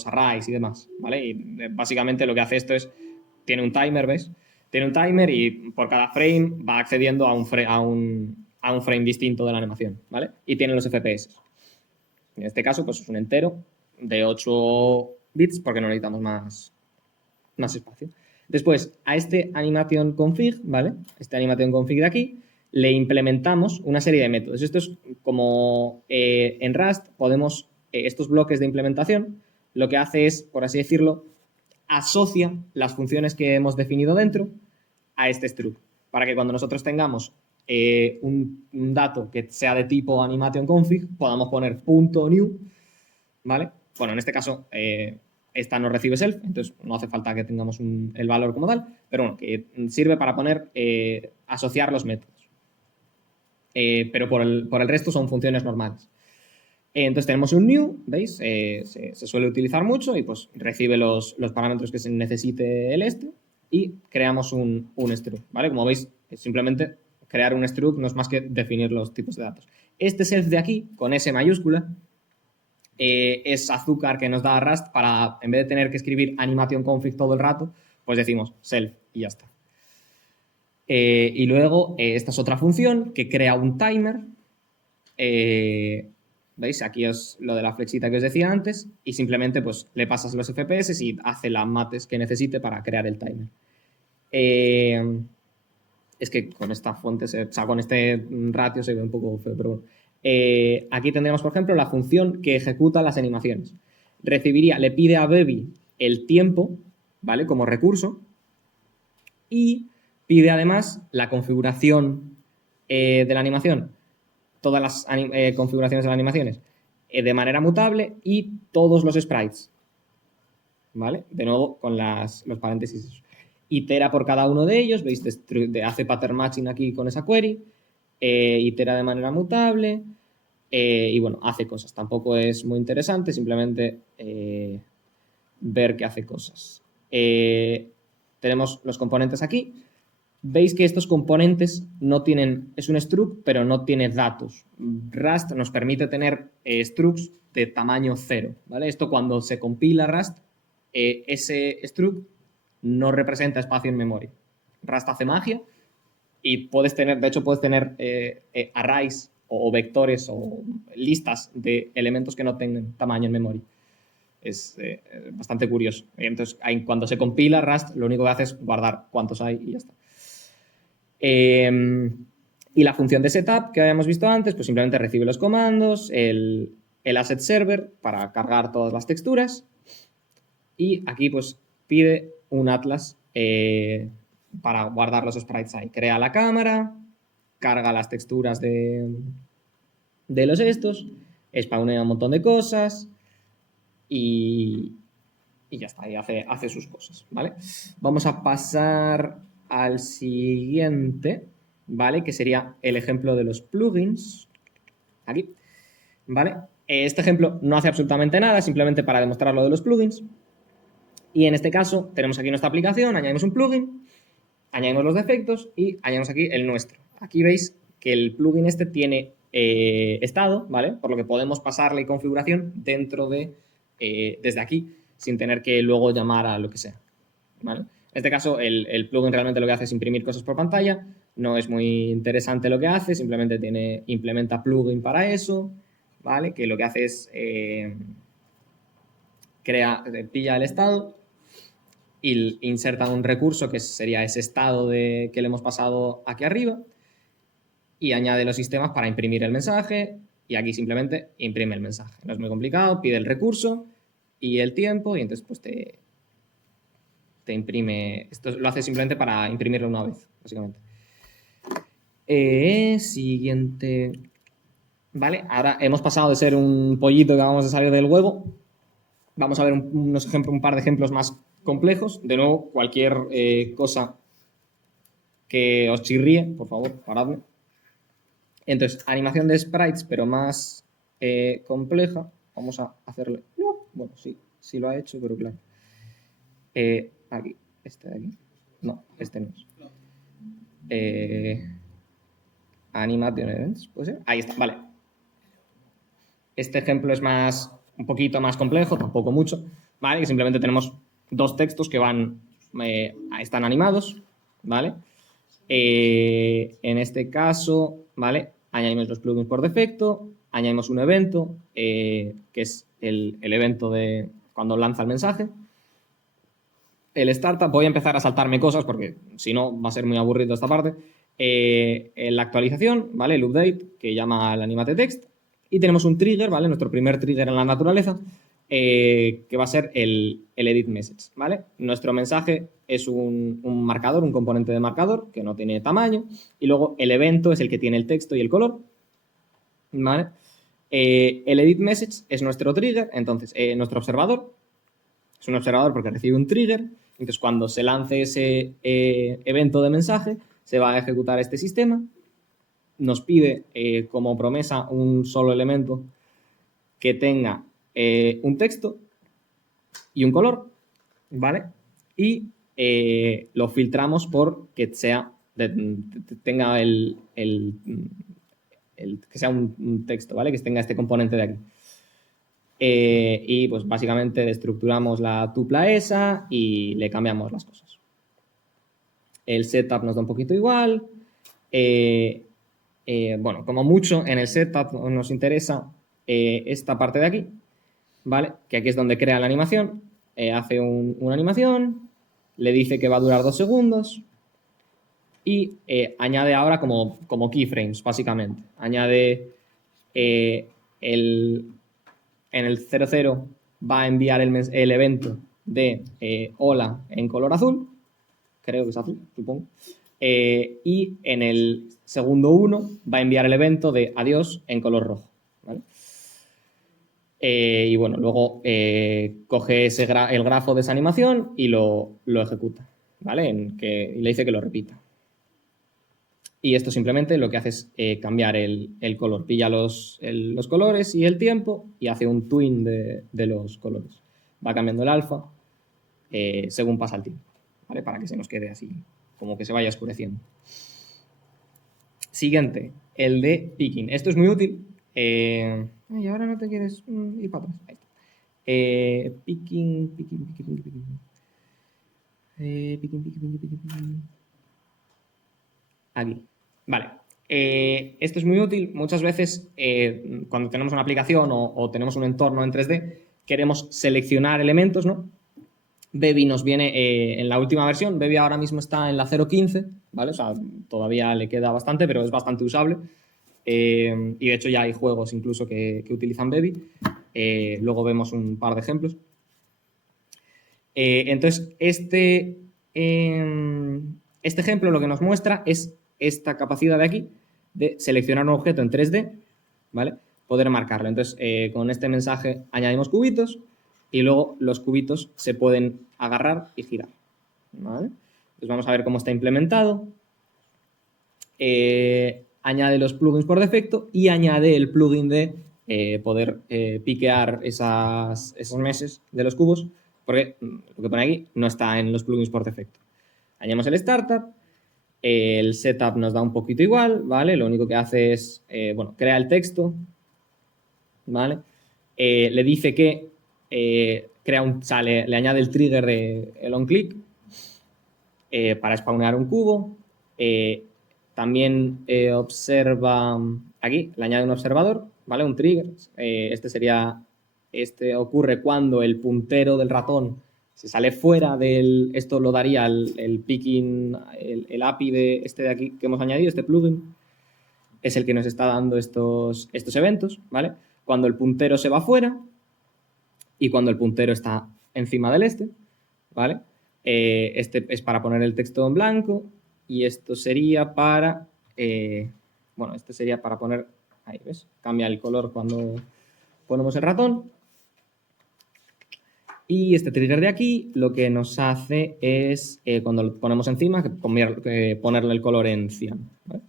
arrays y demás, ¿vale? Y básicamente lo que hace esto es, tiene un timer, ¿ves? Tiene un timer y por cada frame va accediendo a un frame distinto de la animación, ¿vale? Y tiene los FPS. En este caso, pues es un entero de 8 bits porque no necesitamos más espacio. Después, a este animation config, ¿vale? Este animation config de aquí, le implementamos una serie de métodos. Esto es como en Rust podemos, estos bloques de implementación, lo que hace es, por así decirlo, asocia las funciones que hemos definido dentro a este struct, para que cuando nosotros tengamos un dato que sea de tipo animation config, podamos poner .new, ¿vale? Bueno, en este caso, esta no recibe self, entonces no hace falta que tengamos el valor como tal, pero bueno, que sirve para poner, asociar los métodos. Pero por el resto son funciones normales. Entonces tenemos un new, ¿veis? Se suele utilizar mucho y pues recibe los parámetros que se necesite el y creamos un struct, ¿vale? Como veis, simplemente crear un struct no es más que definir los tipos de datos. Este self de aquí, con S mayúscula, es azúcar que nos da Rust para, en vez de tener que escribir animation config todo el rato, pues decimos self y ya está. Y luego, esta es otra función que crea un timer. ¿Veis? Aquí es lo de la flechita que os decía antes y simplemente pues le pasas los FPS y hace las mates que necesite para crear el timer. Es que con esta fuente, o sea, con este ratio se ve un poco feo, pero bueno. Aquí tendremos, por ejemplo, la función que ejecuta las animaciones. Le pide a Baby el tiempo, ¿vale? Como recurso y pide además la configuración de la animación, todas las configuraciones de las animaciones de manera mutable y todos los sprites, ¿vale? De nuevo con los paréntesis. Itera por cada uno de ellos, veis, hace pattern matching aquí con esa query, itera de manera mutable y bueno, hace cosas. Tampoco es muy interesante, simplemente ver que hace cosas. Tenemos los componentes aquí. Veis que estos componentes no tienen, es un struct, pero no tiene datos. Rust nos permite tener structs de tamaño 0, ¿vale? Esto cuando se compila Rust, ese struct no representa espacio en memoria. Rust hace magia y puedes tener, de hecho, puedes tener arrays o vectores o listas de elementos que no tengan tamaño en memoria. Es bastante curioso. Entonces, cuando se compila Rust, lo único que hace es guardar cuántos hay y ya está. Y la función de setup que habíamos visto antes, pues simplemente recibe los comandos, el asset server para cargar todas las texturas y aquí pues pide un atlas para guardar los sprites ahí. Crea la cámara, carga las texturas de los estos, spawnea un montón de cosas y ya está, y hace sus cosas, ¿vale? Vamos a pasar al siguiente, ¿vale? Que sería el ejemplo de los plugins. Aquí, ¿vale? Este ejemplo no hace absolutamente nada, simplemente para demostrar lo de los plugins. Y en este caso tenemos aquí nuestra aplicación, añadimos un plugin, añadimos los defectos y añadimos aquí el nuestro. Aquí veis que el plugin este tiene estado, ¿vale? Por lo que podemos pasarle configuración dentro de, desde aquí, sin tener que luego llamar a lo que sea, ¿vale? En este caso, el plugin realmente lo que hace es imprimir cosas por pantalla, no es muy interesante lo que hace, simplemente implementa plugin para eso, ¿vale? Que lo que hace es pilla el estado y inserta un recurso que sería ese estado que le hemos pasado aquí arriba y añade los sistemas para imprimir el mensaje y aquí simplemente imprime el mensaje. No es muy complicado, pide el recurso y el tiempo y entonces pues te imprime. Esto lo hace simplemente para imprimirlo una vez, básicamente. Siguiente. Vale, ahora hemos pasado de ser un pollito que vamos a salir del huevo. Vamos a ver un par de ejemplos más complejos. De nuevo, cualquier cosa que os chirríe, por favor, paradme. Entonces, animación de sprites, pero más compleja. Vamos a hacerle. Bueno, sí lo ha hecho, pero claro. Aquí, este de aquí. No, este no es. Animation Events, ¿puede ser? Ahí está, vale. Este ejemplo es un poquito más complejo, tampoco mucho, ¿vale? Que simplemente tenemos dos textos que están animados, ¿vale? En este caso, ¿vale? Añadimos los plugins por defecto, añadimos un evento, que es el evento de cuando lanza el mensaje. El startup, voy a empezar a saltarme cosas porque si no va a ser muy aburrido esta parte. La actualización, ¿vale? El update, que llama al animate text. Y tenemos un trigger, ¿vale? Nuestro primer trigger en la naturaleza, que va a ser el edit message, ¿vale? Nuestro mensaje es un marcador, un componente de marcador que no tiene tamaño. Y luego el evento es el que tiene el texto y el color, ¿vale? El edit message es nuestro trigger, entonces nuestro observador es un observador porque recibe un trigger. Entonces, cuando se lance ese evento de mensaje, se va a ejecutar este sistema. Nos pide como promesa un solo elemento que tenga un texto y un color, ¿vale? Y lo filtramos por que tenga que sea un texto, ¿vale? Que tenga este componente de aquí. Y pues básicamente destructuramos la tupla esa y le cambiamos las cosas. El setup nos da un poquito igual. Bueno, como mucho en el setup nos interesa esta parte de aquí, ¿vale? Que aquí es donde crea la animación. Hace una animación, le dice que va a durar 2 segundos y añade ahora como keyframes, básicamente. Añade en el 00 va a enviar el evento de hola en color azul, creo que es azul, supongo, y en el segundo 1 va a enviar el evento de adiós en color rojo, ¿vale? Y bueno, luego coge el grafo de esa animación y lo ejecuta, ¿vale? Y le dice que lo repita. Y esto simplemente lo que hace es cambiar el color. Pilla los colores y el tiempo y hace un twin de los colores. Va cambiando el alfa según pasa el tiempo, ¿vale? Para que se nos quede así, como que se vaya oscureciendo. Siguiente, el de picking. Esto es muy útil. Y ahora no te quieres ir para atrás. Ahí está. Picking. Picking. Aquí. Vale. Esto es muy útil. Muchas veces, cuando tenemos una aplicación o tenemos un entorno en 3D, queremos seleccionar elementos, ¿no? Bebi nos viene en la última versión. Bebi ahora mismo está en la 0.15, ¿vale? O sea, todavía le queda bastante, pero es bastante usable. Y de hecho ya hay juegos incluso que utilizan Bebi. Luego vemos un par de ejemplos. Entonces, este ejemplo lo que nos muestra es esta capacidad de aquí de seleccionar un objeto en 3D, ¿vale? Poder marcarlo. Entonces, con este mensaje añadimos cubitos y luego los cubitos se pueden agarrar y girar, ¿vale? Entonces, vamos a ver cómo está implementado. Añade los plugins por defecto y añade el plugin de poder piquear esos meshes de los cubos, porque lo que pone aquí no está en los plugins por defecto. Añadimos el startup, el setup nos da un poquito igual, ¿vale? Lo único que hace es, bueno, crea el texto, ¿vale? Le dice que le añade el trigger de el onClick para spawnear un cubo. También observa aquí, le añade un observador, ¿vale? Un trigger. Este ocurre cuando el puntero del ratón se sale fuera esto lo daría el picking, el API de aquí que hemos añadido, este plugin, es el que nos está dando estos eventos, ¿vale? Cuando el puntero se va fuera y cuando el puntero está encima del ¿vale? Este es para poner el texto en blanco y esto sería para, bueno, este sería para poner, ahí ves, cambia el color cuando ponemos el ratón. Y este trigger de aquí lo que nos hace es, cuando lo ponemos encima, ponerle el color en cian, ¿vale?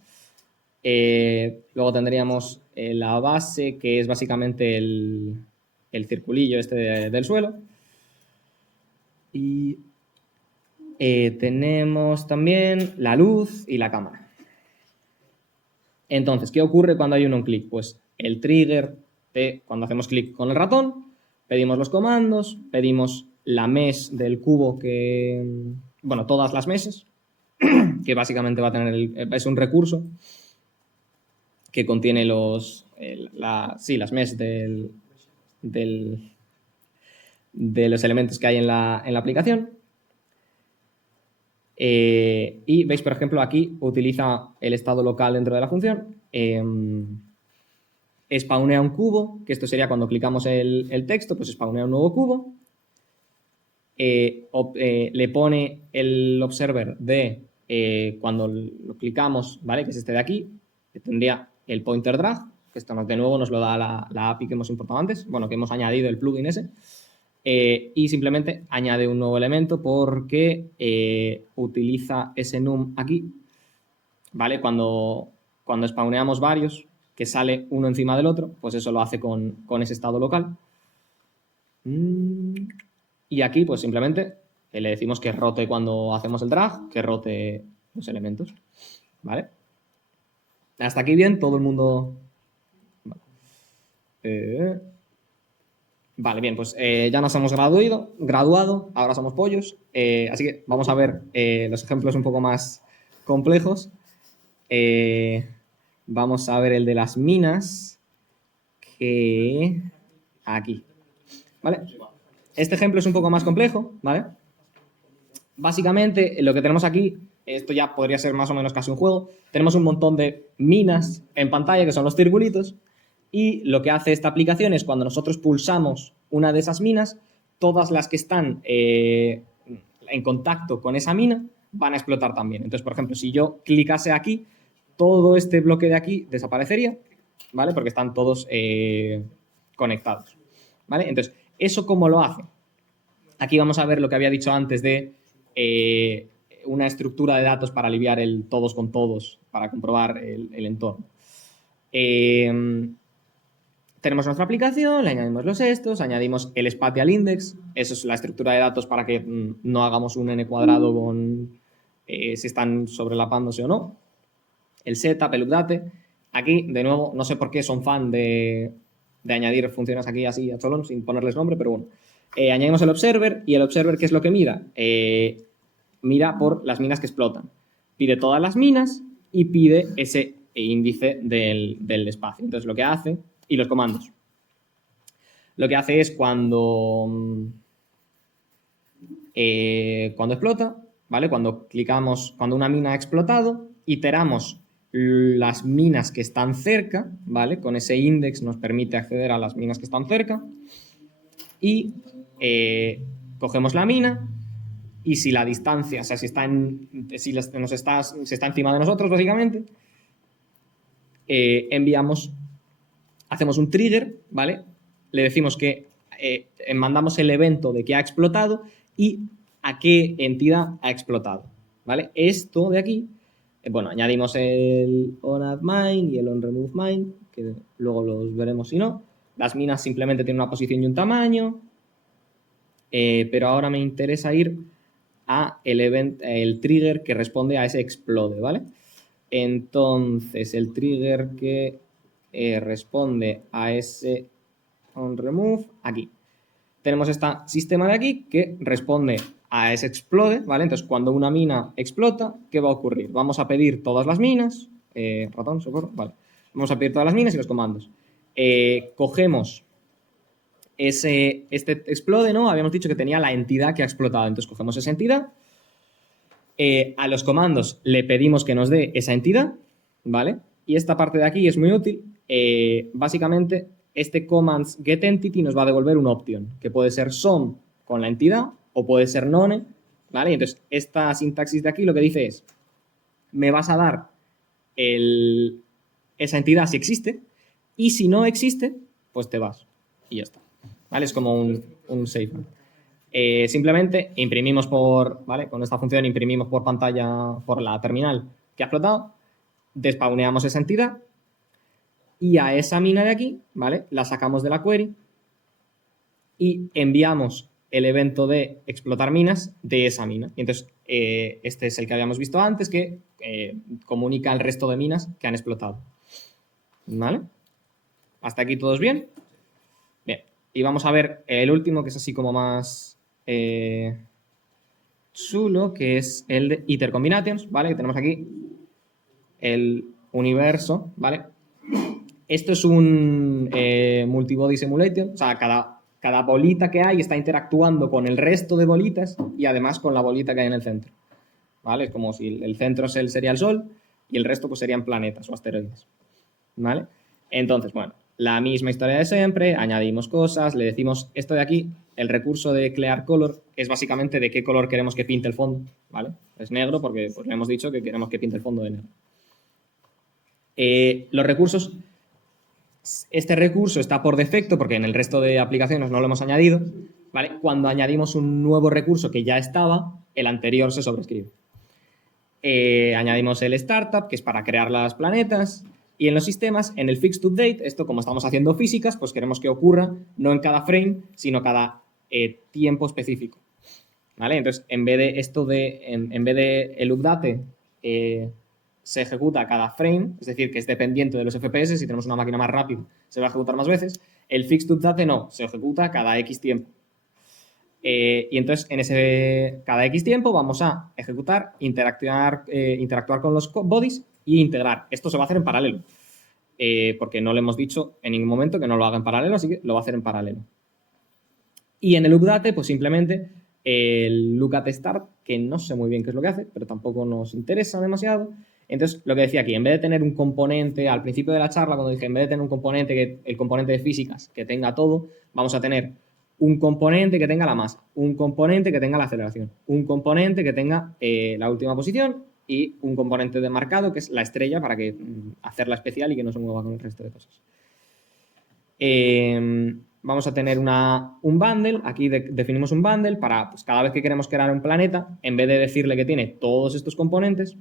Luego tendríamos la base, que es básicamente el circulillo este del suelo. Y tenemos también la luz y la cámara. Entonces, ¿qué ocurre cuando hay un on-click? Pues el trigger cuando hacemos clic con el ratón, pedimos los comandos, pedimos la mesh del cubo bueno, todas las meshes, que básicamente va a tener, es un recurso que contiene las meshes de los elementos que hay en la aplicación. Y veis, por ejemplo, aquí utiliza el estado local dentro de la función. Spawnea un cubo, que esto sería cuando clicamos el texto, pues spawnea un nuevo cubo. Le pone el observer de cuando lo clicamos, ¿vale? Que es este de aquí, que tendría el pointer drag, que esto de nuevo nos lo da la API que hemos importado antes, bueno, que hemos añadido el plugin ese. Y simplemente añade un nuevo elemento porque utiliza ese num aquí, ¿vale? Cuando spawneamos varios, que sale uno encima del otro, pues eso lo hace con ese estado local. Y aquí, pues simplemente le decimos que rote cuando hacemos el drag, que rote los elementos, ¿vale? Hasta aquí bien, todo el mundo... Vale, bien, pues ya nos hemos graduado, ahora somos pollos, así que vamos a ver los ejemplos un poco más complejos. Vamos a ver el de las minas, que aquí, ¿vale? Este ejemplo es un poco más complejo, ¿vale? Básicamente, lo que tenemos aquí, esto ya podría ser más o menos casi un juego, tenemos un montón de minas en pantalla, que son los circulitos, y lo que hace esta aplicación es cuando nosotros pulsamos una de esas minas, todas las que están en contacto con esa mina van a explotar también. Entonces, por ejemplo, si yo clicase aquí, todo este bloque de aquí desaparecería, ¿vale? Porque están todos conectados, ¿vale? Entonces, ¿eso cómo lo hace? Aquí vamos a ver lo que había dicho antes de una estructura de datos para aliviar el todos con todos, para comprobar el entorno. Tenemos nuestra aplicación, le añadimos los estos, añadimos el spatial index, eso es la estructura de datos para que no hagamos un n cuadrado con si están sobrelapándose o no. El setup, el update. Aquí, de nuevo, no sé por qué son fan de añadir funciones aquí así a cholón sin ponerles nombre, pero bueno. Añadimos el observer y el observer, ¿qué es lo que mira? Mira por las minas que explotan. Pide todas las minas y pide ese índice del espacio. Entonces, lo que hace... Y los comandos. Lo que hace es cuando explota, ¿vale? Cuando clicamos, cuando una mina ha explotado, iteramos las minas que están cerca, ¿vale? Con ese index nos permite acceder a las minas que están cerca y cogemos la mina y si la distancia, o sea, si está encima de nosotros, básicamente, hacemos un trigger, ¿vale? Le decimos que mandamos el evento de que ha explotado y a qué entidad ha explotado, ¿vale? Esto de aquí, bueno, añadimos el onAddMine y el onRemoveMine, que luego los veremos si no. Las minas simplemente tienen una posición y un tamaño, pero ahora me interesa ir a el trigger que responde a ese explode, ¿vale? Entonces, el trigger que responde a ese onRemove, aquí. Tenemos este sistema de aquí que responde a ese explode, ¿vale? Entonces, cuando una mina explota, ¿qué va a ocurrir? Vamos a pedir todas las minas, ratón, socorro, vale. Vamos a pedir todas las minas y los comandos. Cogemos este explode, ¿no? Habíamos dicho que tenía la entidad que ha explotado, entonces cogemos esa entidad. A los comandos le pedimos que nos dé esa entidad, ¿vale? Y esta parte de aquí es muy útil. Básicamente, este commands getEntity nos va a devolver un option, que puede ser some con la entidad o puede ser none, ¿vale? Entonces, esta sintaxis de aquí lo que dice es, me vas a dar esa entidad si existe y si no existe, pues te vas y ya está, ¿vale? Es como un save. Simplemente imprimimos ¿vale? Con esta función imprimimos por pantalla, por la terminal que ha explotado, despawneamos esa entidad y a esa mina de aquí, ¿vale? La sacamos de la query y enviamos el evento de explotar minas de esa mina. Y entonces, este es el que habíamos visto antes, que comunica al resto de minas que han explotado. ¿Vale? ¿Hasta aquí todos bien? Y vamos a ver el último, que es así como más chulo, que es el de Iter Combinations, ¿vale? Que tenemos aquí el universo, ¿vale? Esto es un multibody simulation, o sea, cada bolita que hay está interactuando con el resto de bolitas y además con la bolita que hay en el centro, ¿vale? Es como si el centro sería el Sol y el resto pues serían planetas o asteroides, ¿vale? Entonces, bueno, la misma historia de siempre, añadimos cosas, le decimos esto de aquí, el recurso de Clear Color es básicamente de qué color queremos que pinte el fondo, ¿vale? Es negro porque pues, le hemos dicho que queremos que pinte el fondo de negro. Los recursos, este recurso está por defecto porque en el resto de aplicaciones no lo hemos añadido, ¿vale? Cuando añadimos un nuevo recurso que ya estaba, el anterior se sobrescribe. Añadimos el startup, que es para crear las planetas, y en los sistemas, en el fixed update, esto como estamos haciendo físicas, pues queremos que ocurra no en cada frame, sino cada tiempo específico, ¿vale? Entonces, en vez de esto en vez de el update se ejecuta cada frame, es decir, que es dependiente de los FPS, si tenemos una máquina más rápida se va a ejecutar más veces, el fixed update no, se ejecuta cada X tiempo. Y entonces, en cada X tiempo vamos a ejecutar, interactuar con los bodies y integrar. Esto se va a hacer en paralelo, porque no le hemos dicho en ningún momento que no lo haga en paralelo, así que lo va a hacer en paralelo. Y en el update, pues simplemente el look@start, que no sé muy bien qué es lo que hace, pero tampoco nos interesa demasiado. Entonces, lo que decía aquí, en vez de tener un componente, al principio de la charla, cuando dije, en vez de tener un componente, el componente de físicas, que tenga todo, vamos a tener un componente que tenga la masa, un componente que tenga la aceleración, un componente que tenga la última posición y un componente de marcado, que es la estrella, para hacerla especial y que no se mueva con el resto de cosas. Vamos a tener un bundle, aquí definimos un bundle para pues, cada vez que queremos crear un planeta, en vez de decirle que tiene todos estos componentes,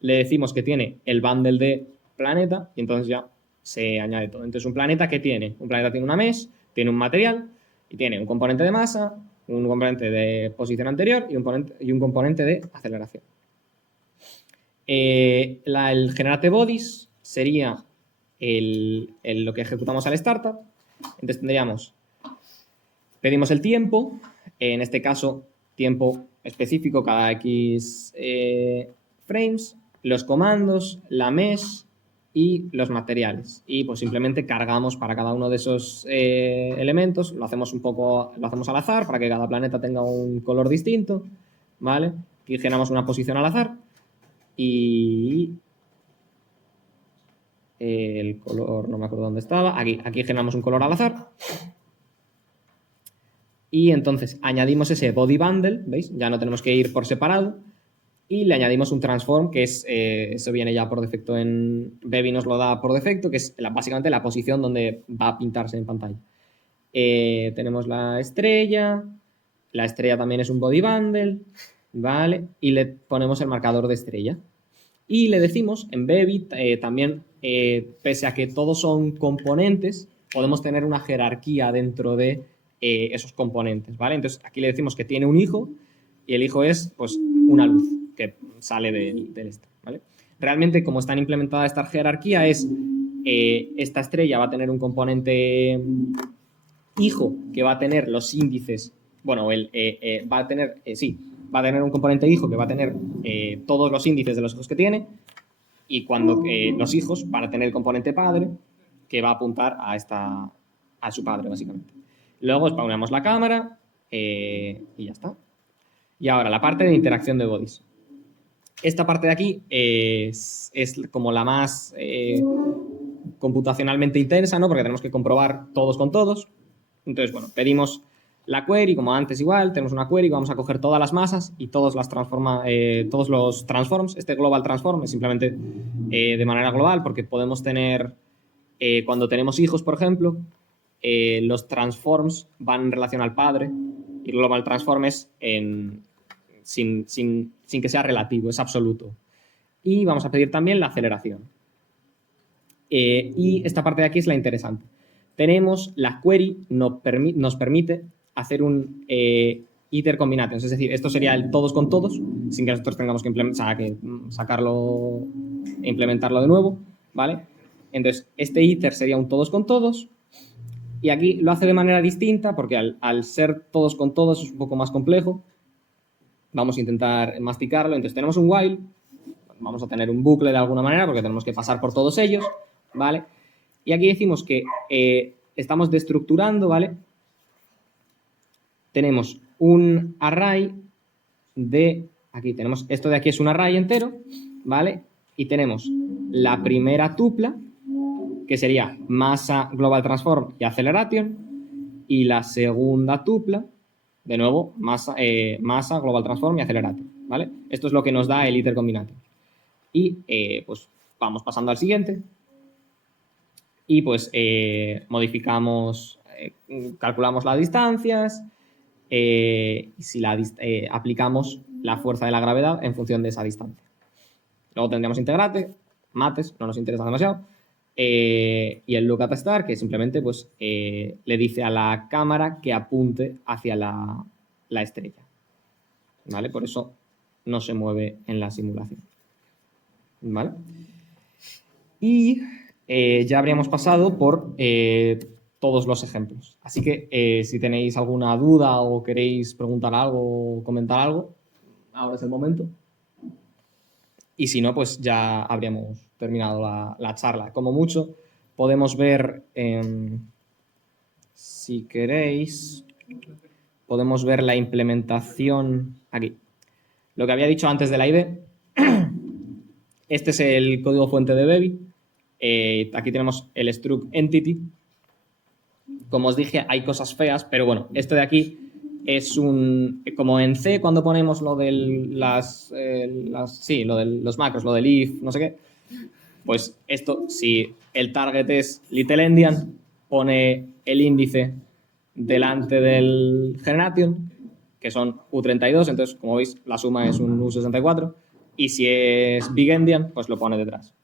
le decimos que tiene el bundle de planeta y entonces ya se añade todo. Entonces, un planeta, ¿qué tiene? Un planeta tiene una mesh, tiene un material y tiene un componente de masa, un componente de posición anterior y un componente de aceleración. El generate bodies sería lo que ejecutamos al startup. Entonces pedimos el tiempo, en este caso tiempo específico cada X frames, los comandos, la mesh y los materiales. Y pues simplemente cargamos para cada uno de esos elementos, lo hacemos al azar para que cada planeta tenga un color distinto, ¿vale? Aquí generamos una posición al azar y el color, no me acuerdo dónde estaba, aquí generamos un color al azar. Y entonces añadimos ese body bundle, ¿veis? Ya no tenemos que ir por separado. Y le añadimos un transform, que es, eso viene ya por defecto en Bebby, nos lo da por defecto, que es básicamente la posición donde va a pintarse en pantalla. Tenemos la estrella también es un body bundle, ¿vale? Y le ponemos el marcador de estrella. Y le decimos en Bebby también, pese a que todos son componentes, podemos tener una jerarquía dentro de esos componentes, ¿vale? Entonces aquí le decimos que tiene un hijo y el hijo es pues una luz que sale del este, ¿vale? Realmente como está implementada esta jerarquía es esta estrella va a tener un componente hijo que va a tener los índices, bueno, va a tener un componente hijo que va a tener todos los índices de los hijos que tiene y cuando los hijos van a tener el componente padre que va a apuntar a su padre, básicamente. Luego spawnamos la cámara y ya está. Y ahora, la parte de interacción de bodies. Esta parte de aquí es como la más computacionalmente intensa, ¿no? Porque tenemos que comprobar todos con todos. Entonces, bueno, pedimos la query, como antes igual, tenemos una query, vamos a coger todas las masas y todos los transforms. Este global transform es simplemente de manera global porque podemos tener, cuando tenemos hijos, por ejemplo, los transforms van en relación al padre y el global transform es sin que sea relativo, es absoluto. Y vamos a pedir también la aceleración. Y esta parte de aquí es la interesante. Tenemos la query, nos permite hacer un iter combinations, es decir, esto sería el todos con todos, sin que nosotros tengamos que sacarlo e implementarlo de nuevo, ¿vale? Entonces, este iter sería un todos con todos Y aquí lo hace de manera distinta porque al ser todos con todos es un poco más complejo. Vamos a intentar masticarlo. Entonces tenemos un while, vamos a tener un bucle de alguna manera porque tenemos que pasar por todos ellos, ¿vale? Y aquí decimos que estamos destructurando, ¿vale? Tenemos un array de... Aquí tenemos... Esto de aquí es un array entero, ¿vale? Y tenemos la primera tupla, que sería masa, global transform y acceleration, y la segunda tupla, de nuevo, masa, global transform y acceleration, ¿vale? Esto es lo que nos da el iter combinator. Y pues vamos pasando al siguiente y pues modificamos, calculamos las distancias y si aplicamos la fuerza de la gravedad en función de esa distancia. Luego tendríamos integrate, mates, no nos interesa demasiado, y el look at star, que simplemente pues, le dice a la cámara que apunte hacia la estrella. ¿Vale? Por eso no se mueve en la simulación. ¿Vale? Y ya habríamos pasado por todos los ejemplos. Así que si tenéis alguna duda o queréis preguntar algo o comentar algo, ahora es el momento. Y si no, pues ya habríamos terminado la charla. Como mucho, podemos ver, si queréis, podemos ver la implementación aquí. Lo que había dicho antes de la IDE, este es el código fuente de Bevy. Aquí tenemos el struct entity. Como os dije, hay cosas feas, pero bueno, esto de aquí es como en C cuando ponemos lo de lo de los macros, lo del if, no sé qué. Pues esto, si el target es little endian, pone el índice delante del generation, que son U32, entonces como veis la suma es un U64, y si es big endian, pues lo pone detrás.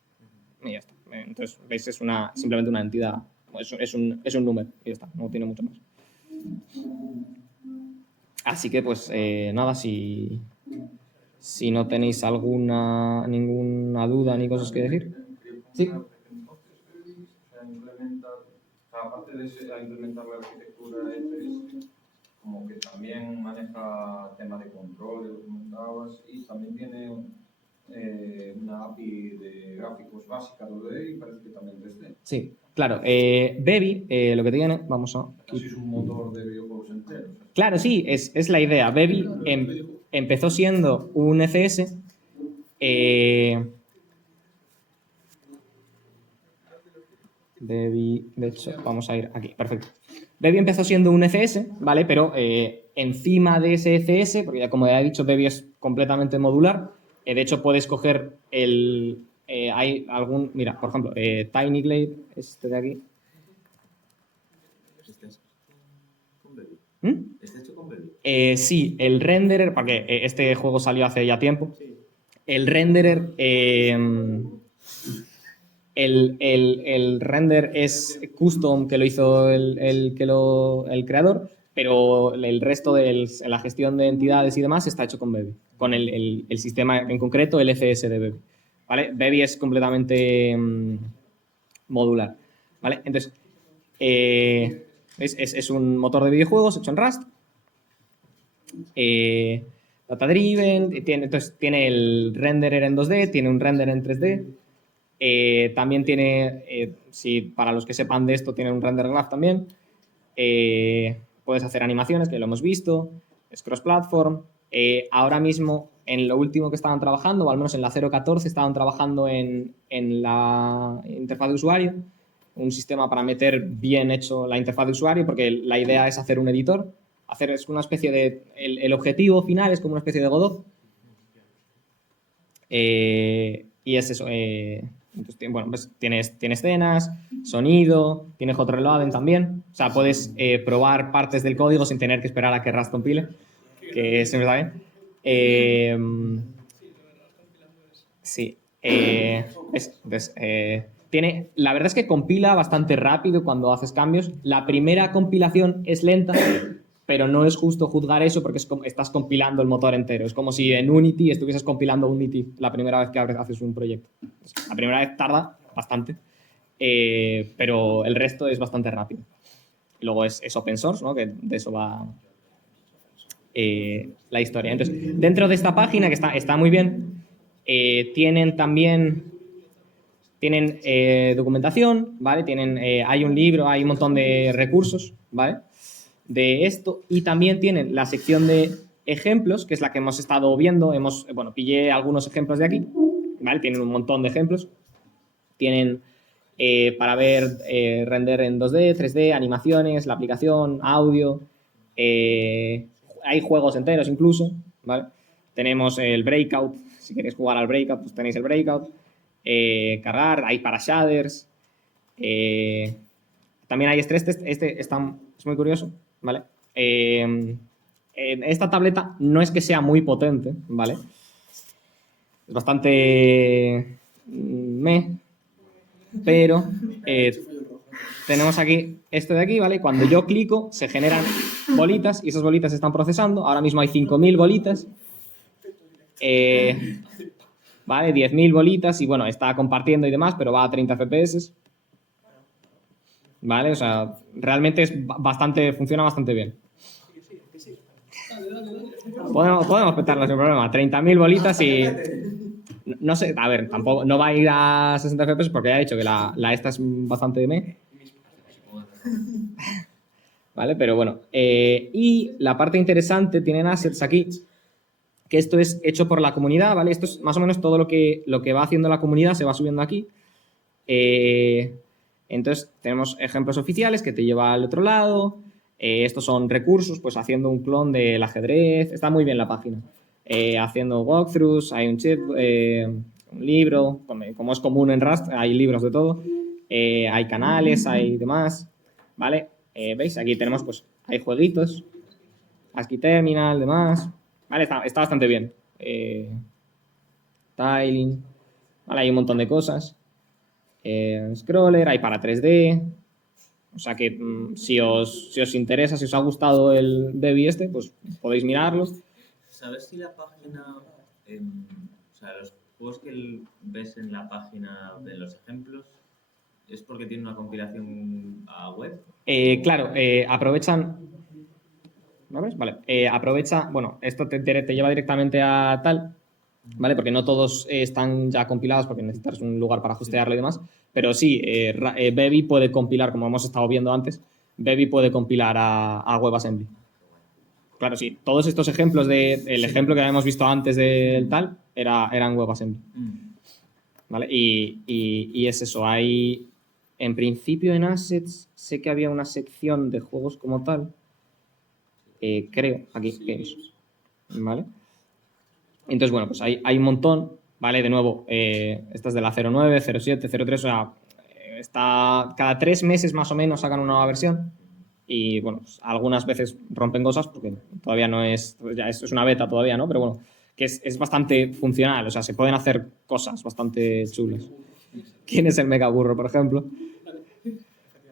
Y ya está. Entonces, veis, es simplemente una entidad, es un número, y ya está, no tiene mucho más. Así que, pues, nada, si no tenéis ninguna duda ni cosas que decir. Sí. Aparte de implementar la arquitectura EPS, como que también maneja temas de control, lo que comentabas, y también tiene una API de gráficos básica 2D y parece que también 3D. Sí, claro. Bevy, lo que tiene, vamos a... Casi es un motor de videojuegos enteros. Claro, sí, es la idea. Bevy empezó siendo un FS. Bevy, de hecho, vamos a ir aquí, perfecto. Bevy empezó siendo un FS, ¿vale? Pero encima de ese FS, porque ya como ya he dicho, Bevy es completamente modular. De hecho, puedes coger hay algún... Mira, por ejemplo, TinyGlade, este de aquí. ¿Está hecho con Bevy? Sí, el renderer, porque este juego salió hace ya tiempo. El renderer... El render es custom, que lo hizo el creador, pero el resto de la gestión de entidades y demás está hecho con Bevy, con el sistema en concreto, el FS de Bevy. ¿Vale? Bevy es completamente modular. ¿Vale? Entonces, es un motor de videojuegos hecho en Rust. Data driven, entonces tiene el renderer en 2D, tiene un render en 3D. También tiene, si para los que sepan de esto, tiene un render graph también. Puedes hacer animaciones, que lo hemos visto. Es cross-platform. Ahora mismo, en lo último que estaban trabajando, o al menos en la 0.14, estaban trabajando en la interfaz de usuario. Un sistema para meter bien hecho la interfaz de usuario, porque la idea es hacer un editor. Es una especie de... El objetivo final es como una especie de Godot. Y es eso. Entonces, bueno, pues tiene escenas, sonido, tiene hot reloading también. O sea, puedes probar partes del código sin tener que esperar a que Rust compile, que siempre está bien. Sí. La verdad es que compila bastante rápido cuando haces cambios. La primera compilación es lenta, pero no es justo juzgar eso porque estás compilando el motor entero. Es como si en Unity estuvieses compilando Unity la primera vez que haces un proyecto. La primera vez tarda bastante, pero el resto es bastante rápido. Y luego es open source, ¿no? Que de eso va la historia. Entonces, dentro de esta página, que está muy bien, tienen también documentación, ¿vale? Hay un libro, hay un montón de recursos, ¿vale? De esto. Y también tienen la sección de ejemplos, que es la que hemos estado viendo. Pillé algunos ejemplos de aquí, ¿vale? Tienen un montón de ejemplos. Tienen para ver render en 2D, 3D, animaciones, la aplicación, audio. Hay juegos enteros incluso, ¿vale? Tenemos el Breakout. Si queréis jugar al Breakout, pues tenéis el Breakout. Cargar, hay para shaders. También hay stress test. Es muy curioso, ¿vale? Esta tableta no es que sea muy potente, ¿vale? Es bastante pero tenemos aquí esto de aquí, ¿vale? Cuando yo clico se generan bolitas y esas bolitas se están procesando. Ahora mismo hay 5.000 bolitas. ¿Vale? 10.000 bolitas y bueno, está compartiendo y demás, pero va a 30 FPS. ¿Vale? O sea, realmente funciona bastante bien. Podemos petarlo sin problema. 30.000 bolitas y... No sé, a ver, tampoco no va a ir a 60 FPS porque ya he dicho que la esta es bastante de ¿Vale? Pero bueno. Y la parte interesante, tienen assets aquí, que esto es hecho por la comunidad, ¿vale? Esto es más o menos todo lo que va haciendo la comunidad, se va subiendo aquí. Entonces, tenemos ejemplos oficiales que te lleva al otro lado. Estos son recursos, pues haciendo un clon del ajedrez. Está muy bien la página. Haciendo walkthroughs, hay un chip, un libro. Como es común en Rust, hay libros de todo. Hay canales, hay demás. ¿Vale? ¿Veis? Aquí tenemos, pues, hay jueguitos. ASCII Terminal, demás. Vale, está bastante bien. Tiling. Vale, hay un montón de cosas. Scroller, hay para 3D. O sea que si os interesa, si os ha gustado el Bebby pues podéis mirarlo. ¿Sabes si la página, o sea, los juegos que ves en la página de los ejemplos, es porque tiene una compilación a web? Claro, aprovechan... ¿Lo ves? Vale. Bueno, esto te lleva directamente a tal, ¿vale? Porque no todos están ya compilados porque necesitas un lugar para hostearlo y demás. Pero sí, Bebby puede compilar, como hemos estado viendo antes, Bebby puede compilar a WebAssembly. Claro, sí, todos estos ejemplos el ejemplo que habíamos visto antes del tal eran WebAssembly. ¿Vale? Y es eso, en principio en Assets sé que había una sección de juegos como tal. Creo, aquí, Games. ¿Vale? Entonces, bueno, pues hay un montón, ¿vale? De nuevo, esta es de la 09, 07, 03, o sea, cada 3 meses más o menos sacan una nueva versión y, bueno, pues algunas veces rompen cosas porque todavía no es, ya es una beta todavía, ¿no? Pero bueno, que es bastante funcional, o sea, se pueden hacer cosas bastante chulas. ¿Quién es el mega burro, por ejemplo?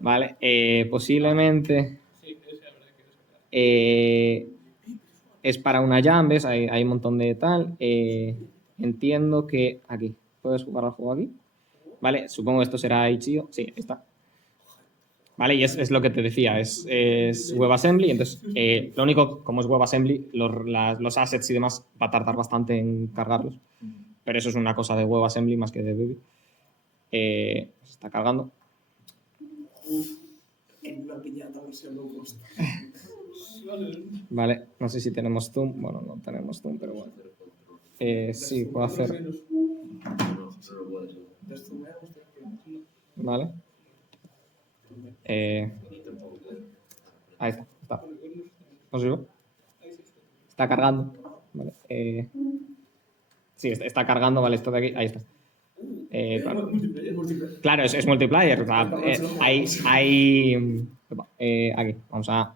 ¿Vale? Posiblemente... es para una jam, ¿ves? Hay un montón de tal. Entiendo que aquí. ¿Puedes jugar al juego aquí? Vale, supongo que esto será Itch.io. Sí, está. Vale, y es lo que te decía, es WebAssembly. Entonces, lo único, como es WebAssembly, los assets y demás va a tardar bastante en cargarlos. Pero eso es una cosa de WebAssembly más que de Bebby. Se está cargando. Vale, no sé si tenemos zoom. Bueno, no tenemos zoom, pero bueno. Sí, puedo hacer. Vale. Ahí está. ¿No sirve? Está cargando. Vale. Sí, está cargando, vale, esto de aquí. Ahí está. Claro, es multiplayer. O sea, aquí, vamos a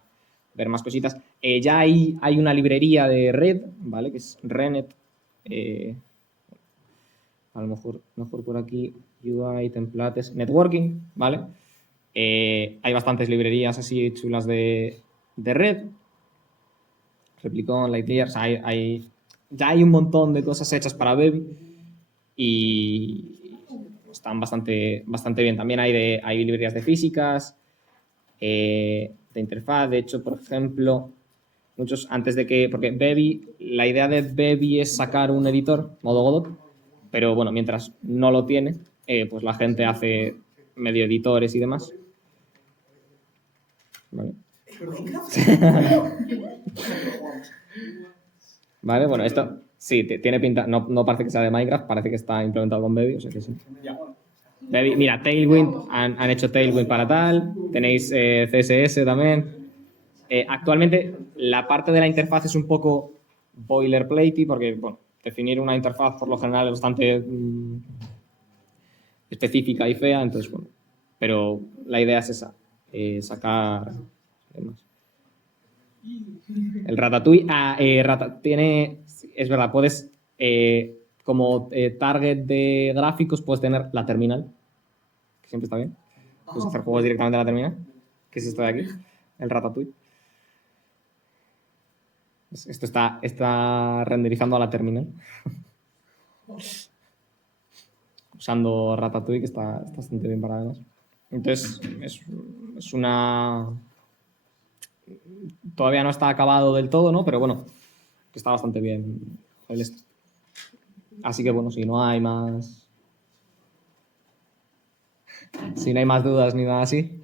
ver más cositas. Ya hay una librería de red, ¿vale? Que es Renet. A lo mejor por aquí, UI, templates, networking, ¿vale? Hay bastantes librerías así chulas de red. Replicon, Lightyear, o sea, ya hay un montón de cosas hechas para Bebby y están bastante bien. También hay librerías de físicas, de interfaz. De hecho, por ejemplo, muchos antes de que... Porque Bevy, la idea de Bevy es sacar un editor, modo Godot, pero bueno, mientras no lo tiene, pues la gente hace medio editores y demás. Vale. Vale, bueno, esto sí, tiene pinta, no parece que sea de Minecraft, parece que está implementado con Bevy, o sea que sí. Bevy, mira, Tailwind, han hecho Tailwind para tal, tenéis CSS también. Actualmente la parte de la interfaz es un poco boilerplate porque, bueno, definir una interfaz por lo general es bastante específica y fea, entonces, bueno, pero la idea es esa, sacar... demás. El Ratatouille, tiene, es verdad, puedes, como target de gráficos, puedes tener la terminal, que siempre está bien. Puedes hacer juegos directamente a la terminal, que es esto de aquí, el Ratatouille. Esto está renderizando a la terminal. Usando Ratatouille, que está bastante bien para además. Entonces, es una... Todavía no está acabado del todo, ¿no? Pero bueno, está bastante bien el esto. Así que bueno, si no hay más... Si no hay más dudas ni nada así,